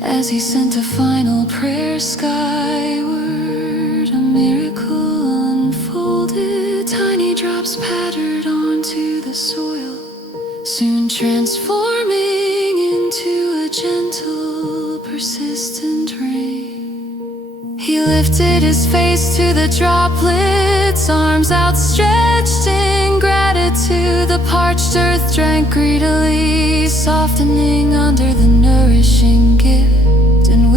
as he sent a final prayer skyward, a miracle unfolded. Tiny drops pattered onto the soil, soon transforming into a gentle, persistent rain. He lifted his face to the droplets, arms outstretched in gratitude. The parched earth drank greedily, softening under the nourishing gift. And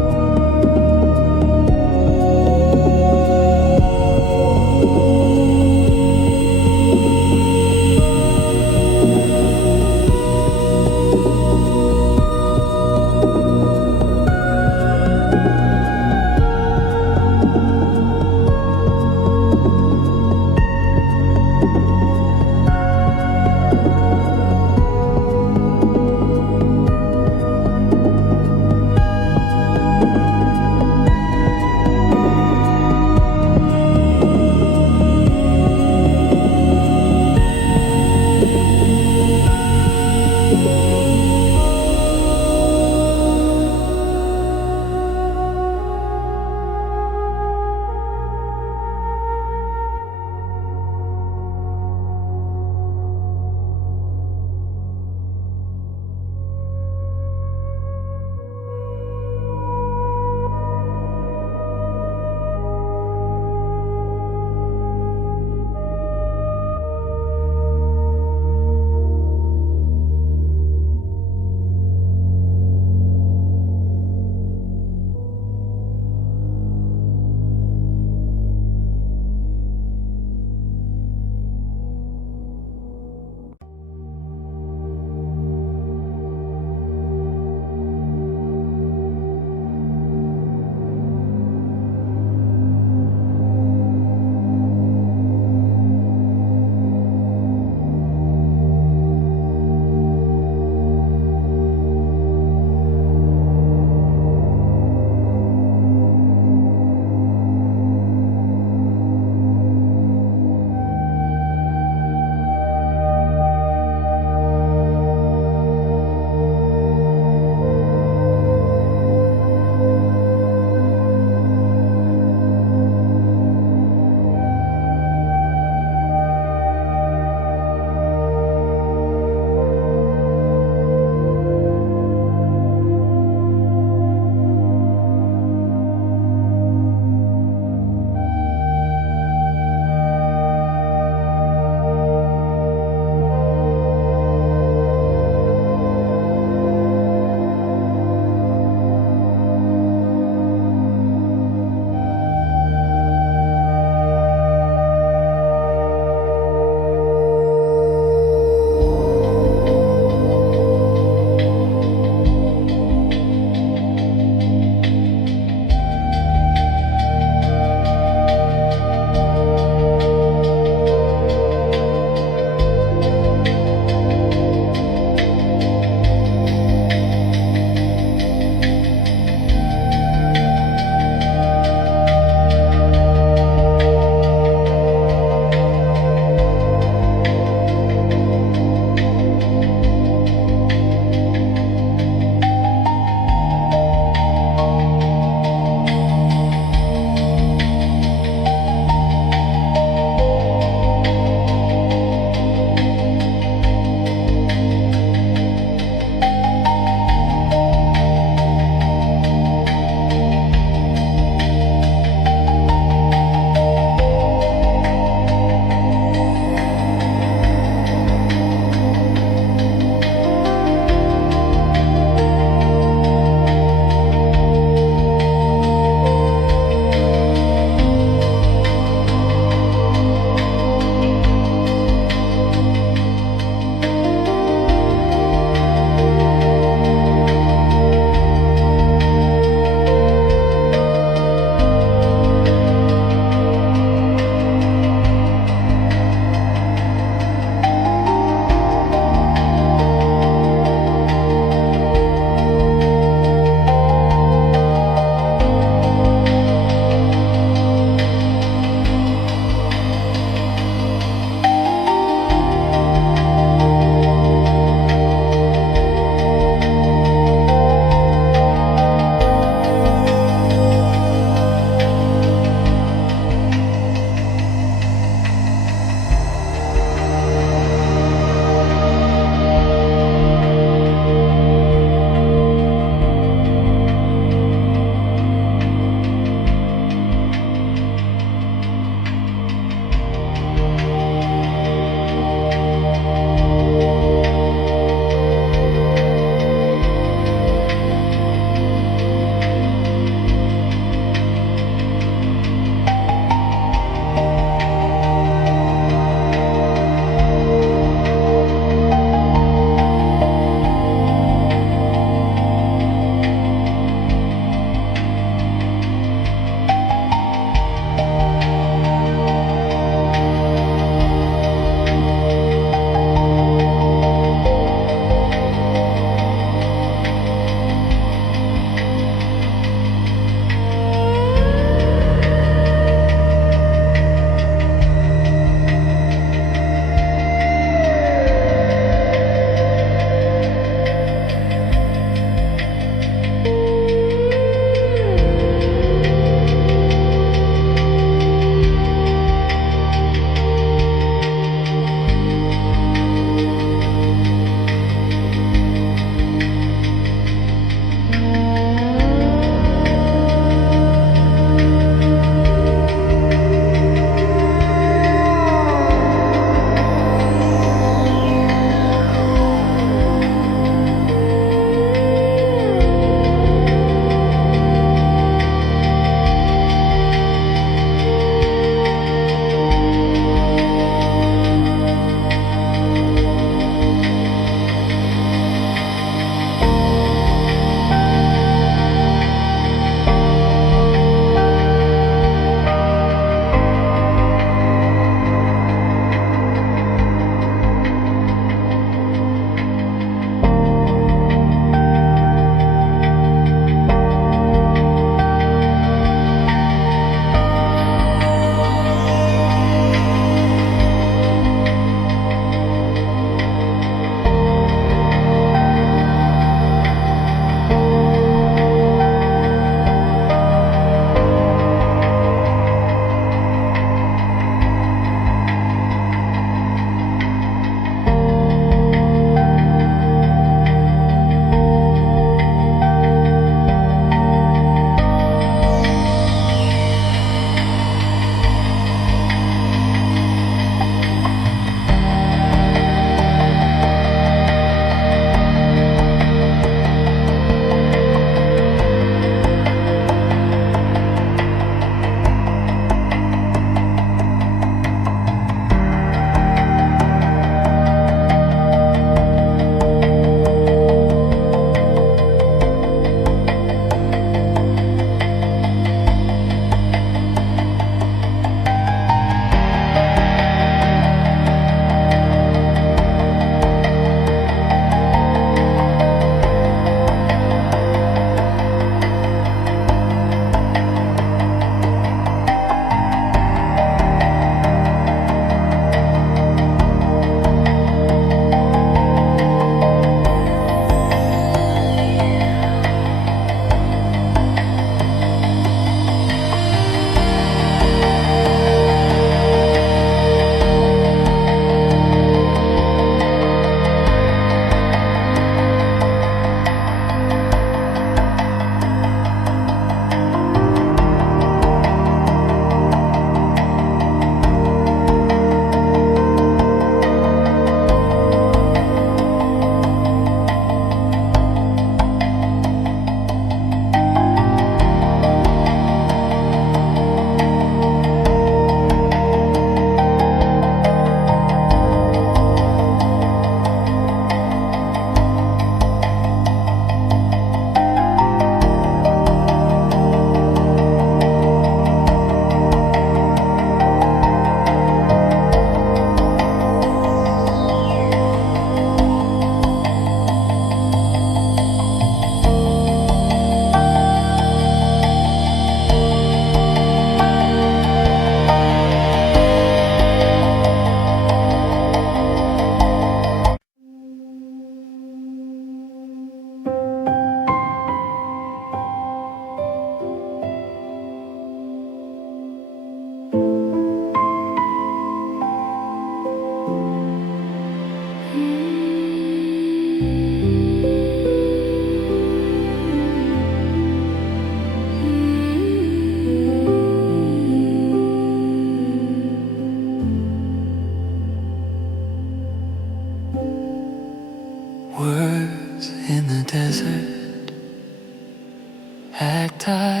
packed I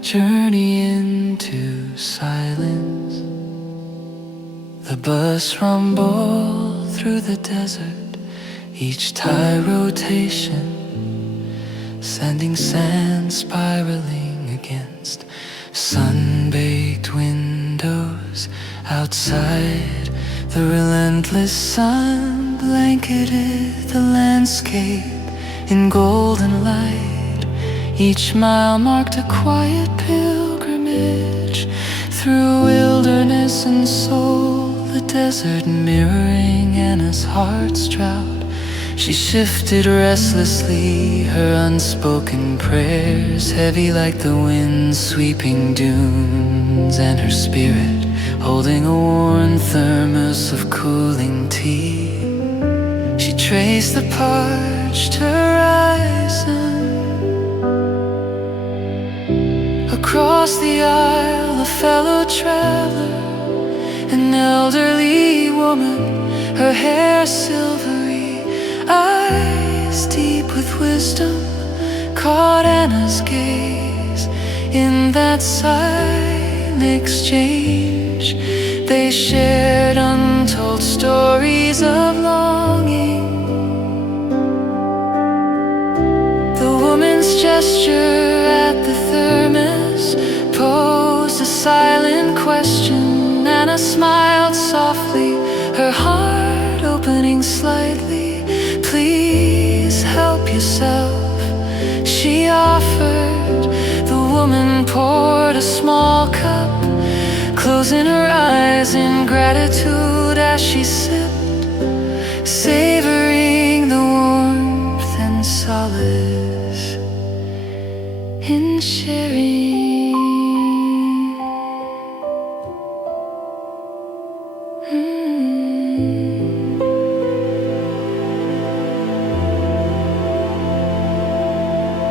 journey into silence. The bus rumbled through the desert, each tire rotation sending sand spiraling against sun-baked windows. Outside, the relentless sun blanketed the landscape in golden light. Each mile marked a quiet pilgrimage through wilderness and soul, the desert mirroring Anna's heart's drought. She shifted restlessly, her unspoken prayers heavy like the wind sweeping dunes, and her spirit holding a worn thermos of cooling tea. She traced the parched horizon. Across the aisle, a fellow traveler, an elderly woman, her hair silvery, eyes deep with wisdom, caught Anna's gaze. In that silent exchange, they shared untold stories of longing. The woman's gesture at the thermos posed a silent question. Anna smiled softly, her heart opening slightly. Please help yourself, she offered. The woman poured a small cup, closing her eyes in gratitude as she sipped, savoring the warmth and solace in sharing.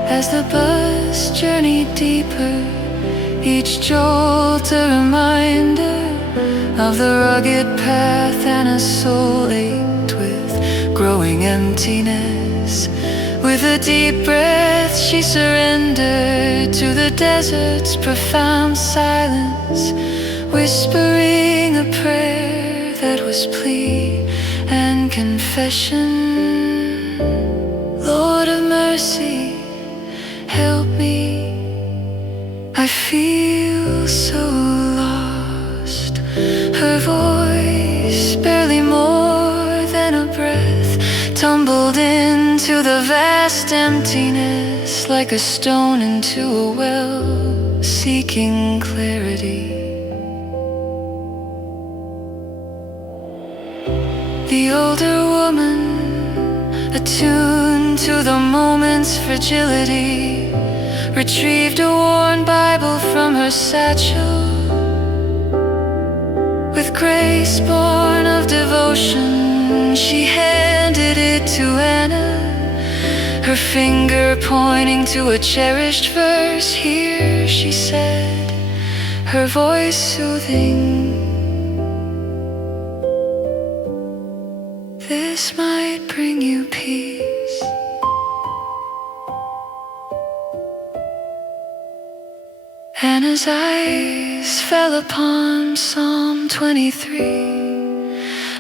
As the bus journeyed deeper, each jolt a reminder of the rugged path Anna's soul ached with, growing emptiness. With a deep breath she surrendered to the desert's profound silence, whispering a prayer that was plea and confession. Lord of mercy, help me, I feel so lost. Her voice, barely more than a breath, tumbled into the vast emptiness like a stone into a well, seeking clarity. The older woman, attuned to the moment's fragility, retrieved a worn Bible from her satchel. With grace born of devotion, she handed it to Anna, her finger pointing to a cherished verse. Here, she said, her voice soothing, this might bring you peace. Anna's eyes fell upon Psalm 23,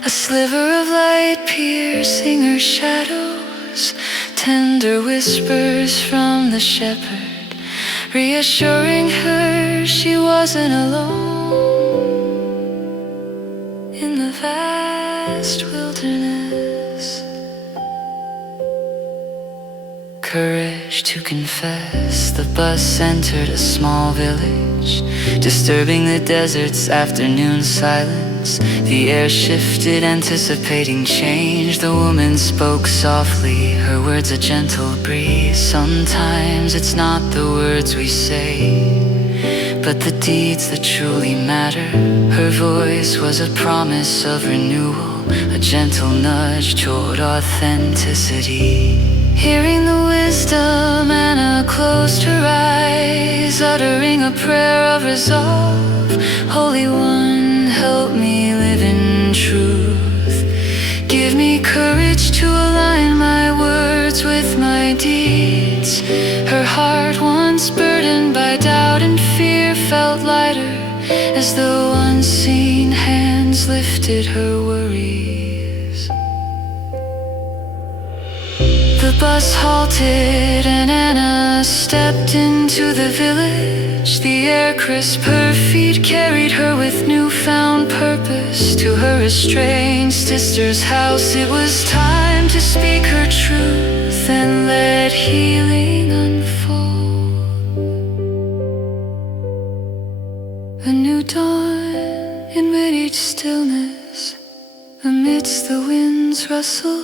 a sliver of light piercing her shadows, tender whispers from the shepherd, reassuring her she wasn't alone in the vast wilderness. Courage to confess, the bus entered a small village, disturbing the desert's afternoon silence. The air shifted, anticipating change. The woman spoke softly, her words a gentle breeze. Sometimes it's not the words we say, but the deeds that truly matter. Her voice was a promise of renewal, a gentle nudge toward authenticity. Hearing the wisdom, Anna closed her eyes, uttering a prayer of resolve. Holy One, help me live in truth. Give me courage to align my words with my deeds. Her heart once burned as though unseen hands lifted her worries. The bus halted and Anna stepped into the village. The air crisp, her feet carried her with newfound purpose to her estranged sister's house. It was time to speak her truth and let healing unfold. A new dawn in mid-age stillness, amidst the wind's rustle.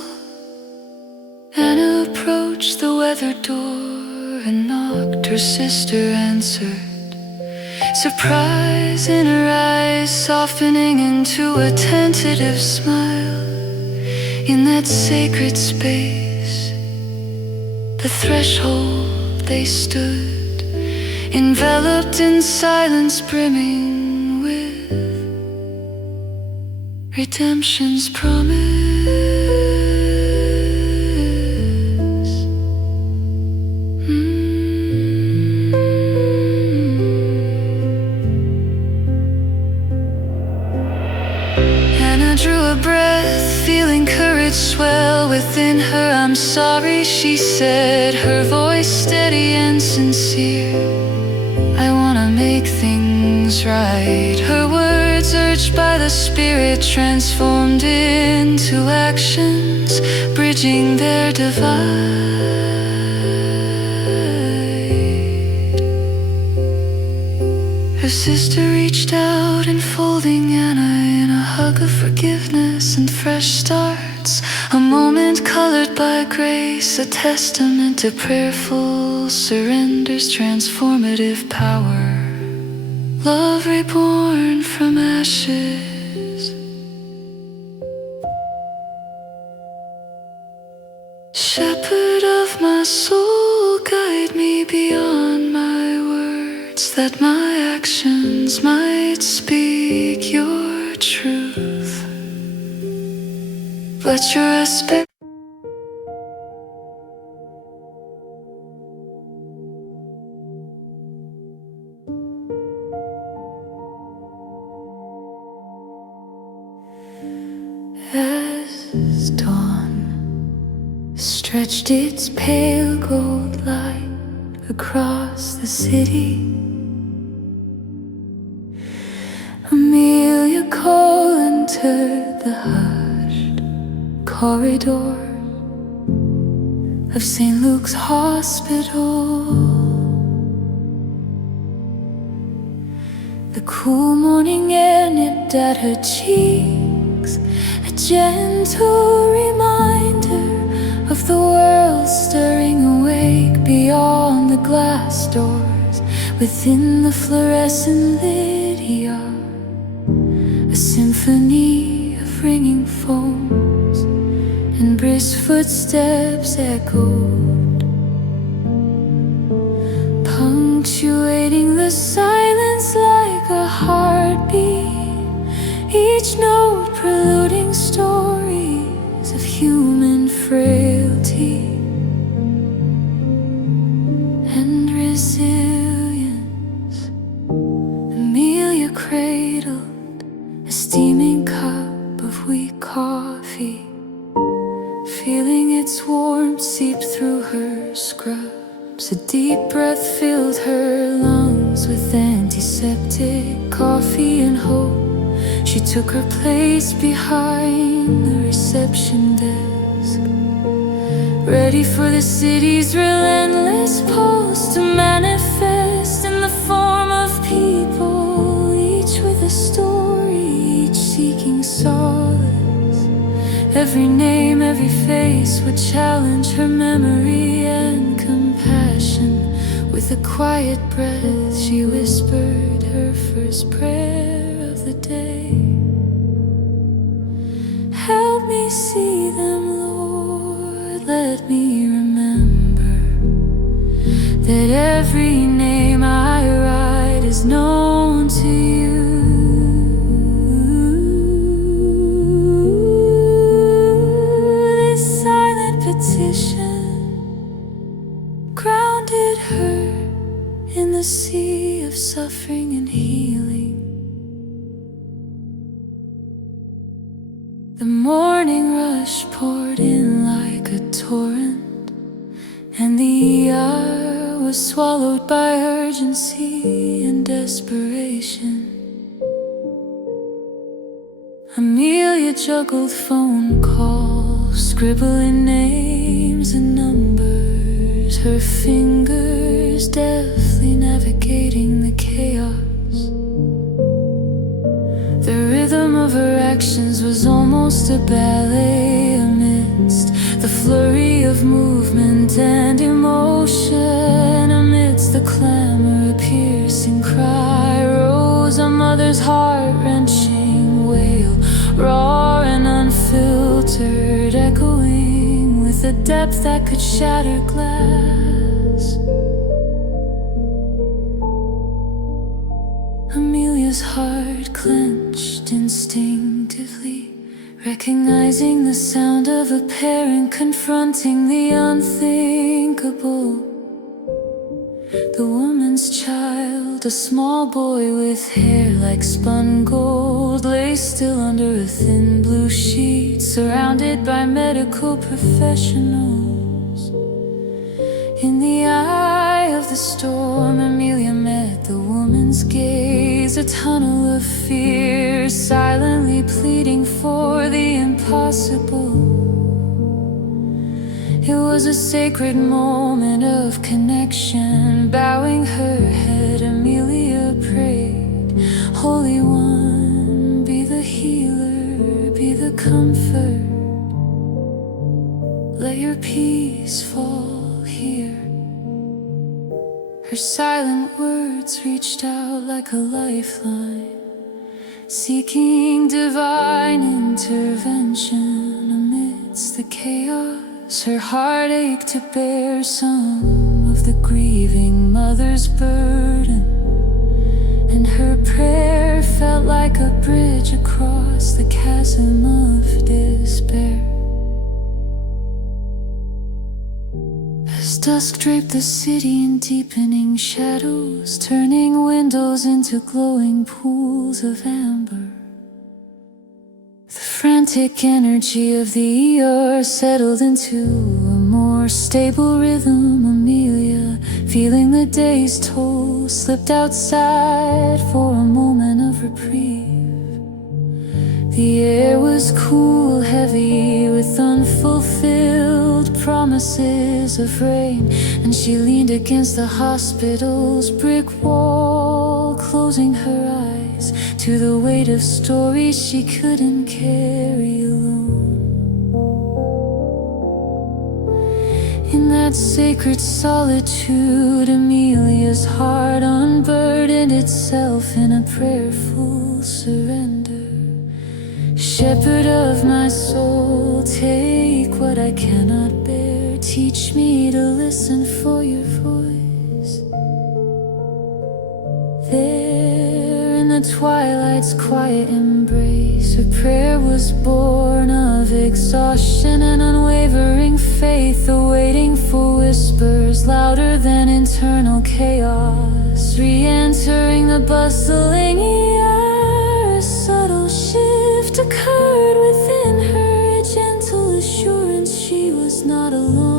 Anna approached the weathered door and knocked. Her sister answered, surprise in her eyes softening into a tentative smile. In that sacred space, the threshold they stood, enveloped in silence brimming with redemption's promise. Anna drew a breath, feeling courage swell within her. I'm sorry, she said, her voice steady and sincere. I wanna make things right. Her words urged by the spirit transformed into actions, bridging their divide. Her sister reached out, enfolding Anna in a hug of forgiveness and fresh starts. A moment colored by grace, a testament to prayerful surrender's transformative power. Love reborn from ashes. Shepherd of my soul, guide me beyond my words, that my actions might speak your truth. Let your aspect as dawn stretched its pale gold light across the city, Amelia Cole entered the hushed corridor of St. Luke's Hospital. The cool morning air nipped at her cheeks, a gentle reminder of the world stirring awake beyond the glass doors. Within the fluorescent Lydia, a symphony of ringing phones and brisk footsteps echoed, punctuating the silence like a heartbeat, each note preluding stories of human frailty and resilience. Amelia cradled a steaming cup of weak coffee, feeling its warmth seep through her scrubs. A deep breath filled her lungs with antiseptic coffee and hope. She took her place behind the reception desk, ready for the city's relentless pulse to manifest in the form of people, each with a story, each seeking solace. Every name, every face would challenge her memory and compassion. With a quiet breath, she whispered her first prayer of the day. Help me see them, Lord, let me remember that every name I write is known to you. This silent petition grounded her in the sea of suffering and healing. swallowed by urgency and desperation. Amelia juggled phone calls, scribbling names and numbers, her fingers deftly navigating the chaos. The rhythm of her actions was almost a ballet amidst the flurry of movement and emotion. Amidst the clamor, a piercing cry rose, a mother's heart-wrenching wail, raw and unfiltered, echoing with a depth that could shatter glass. Amelia's heart clenched instinctively, recognizing the sound of a parent confronting the unthinkable. The woman's child, a small boy with hair like spun gold, lay still under a thin blue sheet, surrounded by medical professionals. In the eye of the storm, Amelia met the woman's gaze, a tunnel of fear, silently pleading for the impossible. It was a sacred moment of connection. Bowing her head, Amelia prayed, Holy One, be the healer, be the comfort. Let your peace fall here. Her silent words reached out like a lifeline, seeking divine intervention amidst the chaos. Her heart ached to bear some of the grieving mother's burden, and her prayer felt like a bridge across the chasm of despair. As dusk draped the city in deepening shadows, turning windows into glowing pools of amber, the frantic energy of the ER settled into a more stable rhythm. Amelia, feeling the day's toll, slipped outside for a moment of reprieve. The air was cool, heavy with unfulfilled promises of rain, and she leaned against the hospital's brick wall, closing her eyes to the weight of stories she couldn't carry alone. In that sacred solitude, Amelia's heart unburdened itself in a prayerful surrender. Shepherd of my soul, take what I cannot bear. Teach me to listen for your voice. There in the twilight's quiet embrace, her prayer was born of exhaustion and unwavering faith, awaiting for whispers louder than internal chaos. Re-entering the bustling ER, a subtle shift occurred within her, a gentle assurance she was not alone.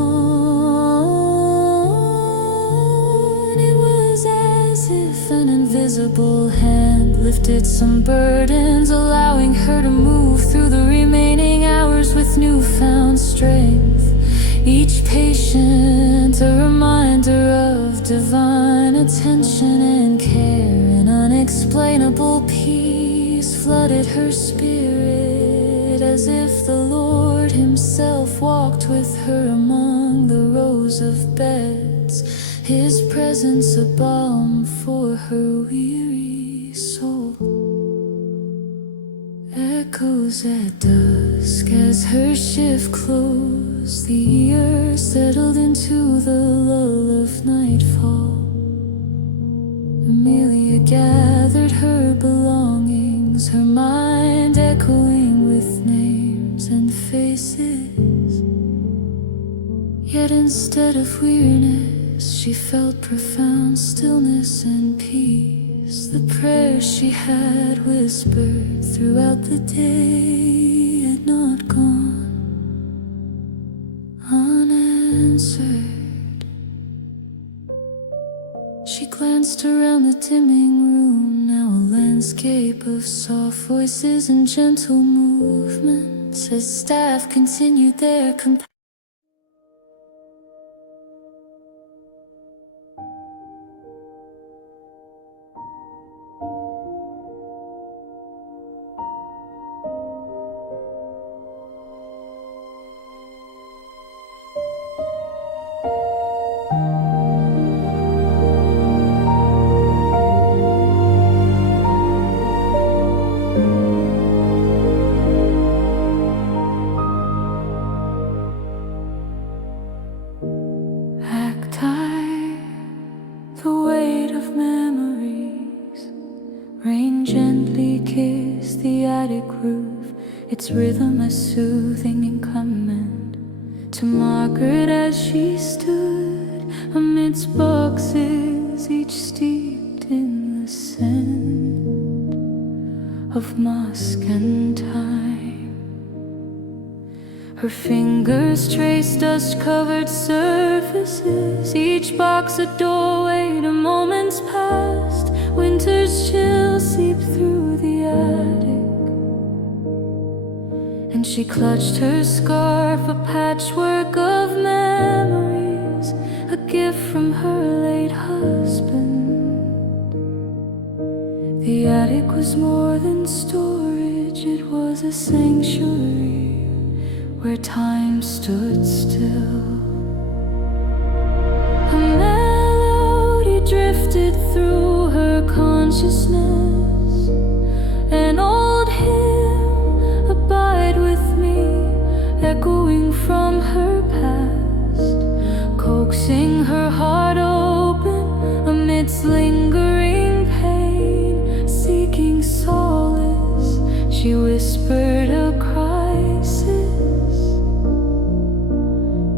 It was as if an invisible hand lifted some burdens, allowing her to move through the remaining hours with newfound strength. Each patient a reminder of divine attention and care. An unexplainable peace flooded her spirit, as if the Lord himself walked with her among the rows of beds, his presence a balm for her weary soul. Echoes at dusk as her shift closed, the earth settled into the lull of nightfall. Amelia gathered her belongings, her mind echoing with names and faces. Yet instead of weariness, she felt profound stillness and peace. The prayers she had whispered throughout the day had not gone unanswered. She glanced around the dimming room, now a landscape of soft voices and gentle movements as staff continued their compassion. Its rhythm a soothing and command to Margaret as she stood amidst boxes, each steeped in the scent of musk and thyme. Her fingers traced dust-covered surfaces, each box a doorway to moments past. Winter's chill seeped through the attic, and she clutched her scarf, a patchwork of memories, a gift from her late husband. The attic was more than storage, it was a sanctuary where time stood still. A melody drifted through her consciousness, an old hymn, abide with me, echoing from her past, coaxing her heart open amidst lingering pain, seeking solace. She whispered a crisis.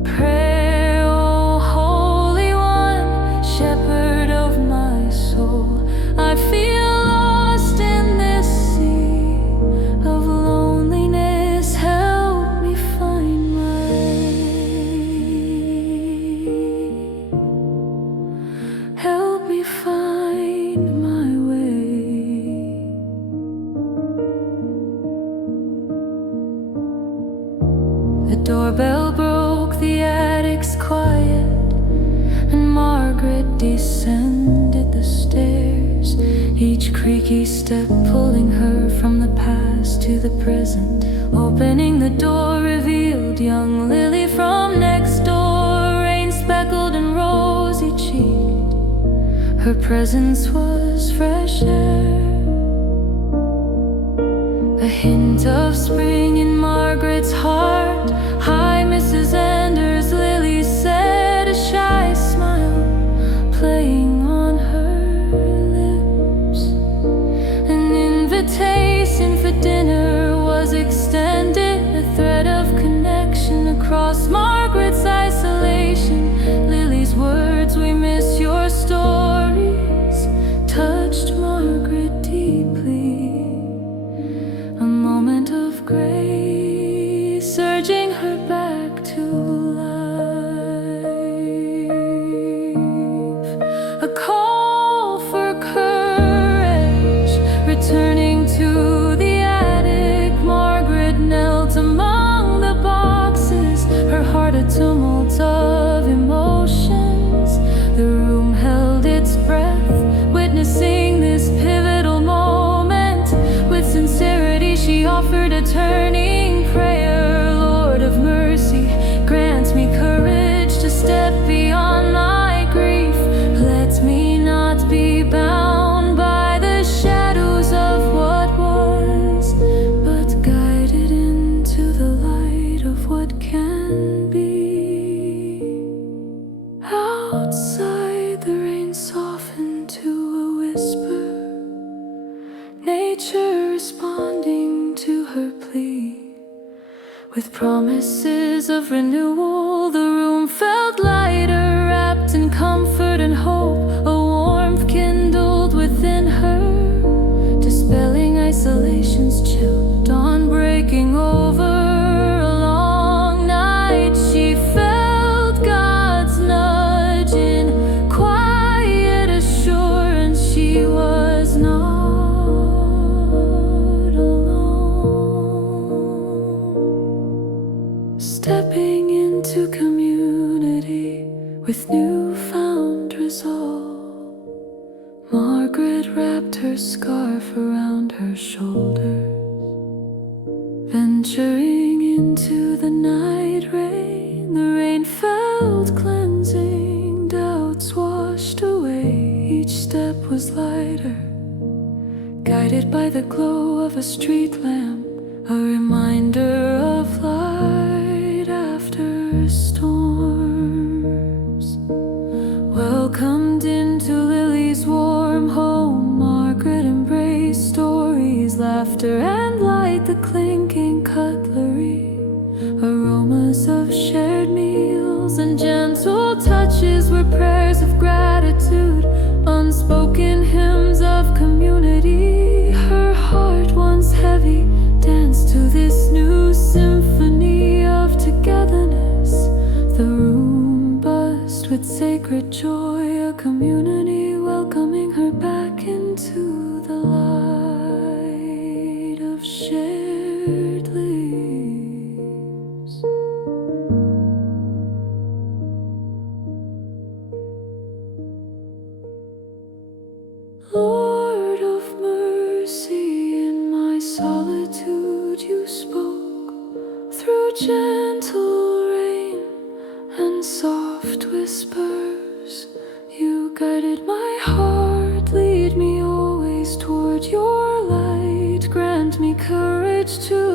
Pray, O Holy One, Shepherd of my soul. I feel lost in this sea of loneliness. Help me find my way. Help me find my way. The doorbell broke the attic's quiet, and Margaret descended the stairs, each creaky step pulling her from the past to the present. Opening the door revealed young Lily from next door, rain-speckled and rosy-cheeked. Her presence was fresh air, a hint of spring in Margaret's heart. Hi, Mrs. Anders, Lily said, a shy smile playing on her lips. An invitation for dinner was extended, a thread of connection across Margaret's isolation. Lily's words, we miss your stories, touched Margaret deeply. A moment of grace surging her back to life. A call for courage, returning to the attic. Margaret knelt among the boxes, her heart a tumult of emotions. The room held its breath, witnessing this pivotal moment. With sincerity she offered a turning prayer. Lord of mercy, grant me courage to step beyond my grief. Let me not be bound by the shadows of what was, but guided into the light of what can be. Outside, the rain softened to a whisper, nature responding to her plea. With promises of renewal, the room felt lighter, wrapped in comfort and hope. A warmth kindled within her, dispelling isolation's chill. Dawn breaking over a long night, she felt God's nudge in quiet assurance. Margaret wrapped her scarf around her shoulders, venturing into the night rain. The rain felt cleansing, doubts washed away. Each step was lighter, guided by the glow of a street lamp, a reminder of light after storms. Welcomed into Lily's warm home, Margaret embraced stories, laughter and light, the clinking cutlery, aromas of shared meals, and gentle touches were prayers of gratitude, unspoken hymns of community. Her heart, once heavy, danced to this new symphony of togetherness. The room buzzed with sacred joy, a community welcoming her back into the light of shared leaves. Lord of mercy, in my solitude you spoke through gentle rain and soft whispers. You guided my heart, lead me always toward your light. Grant me courage to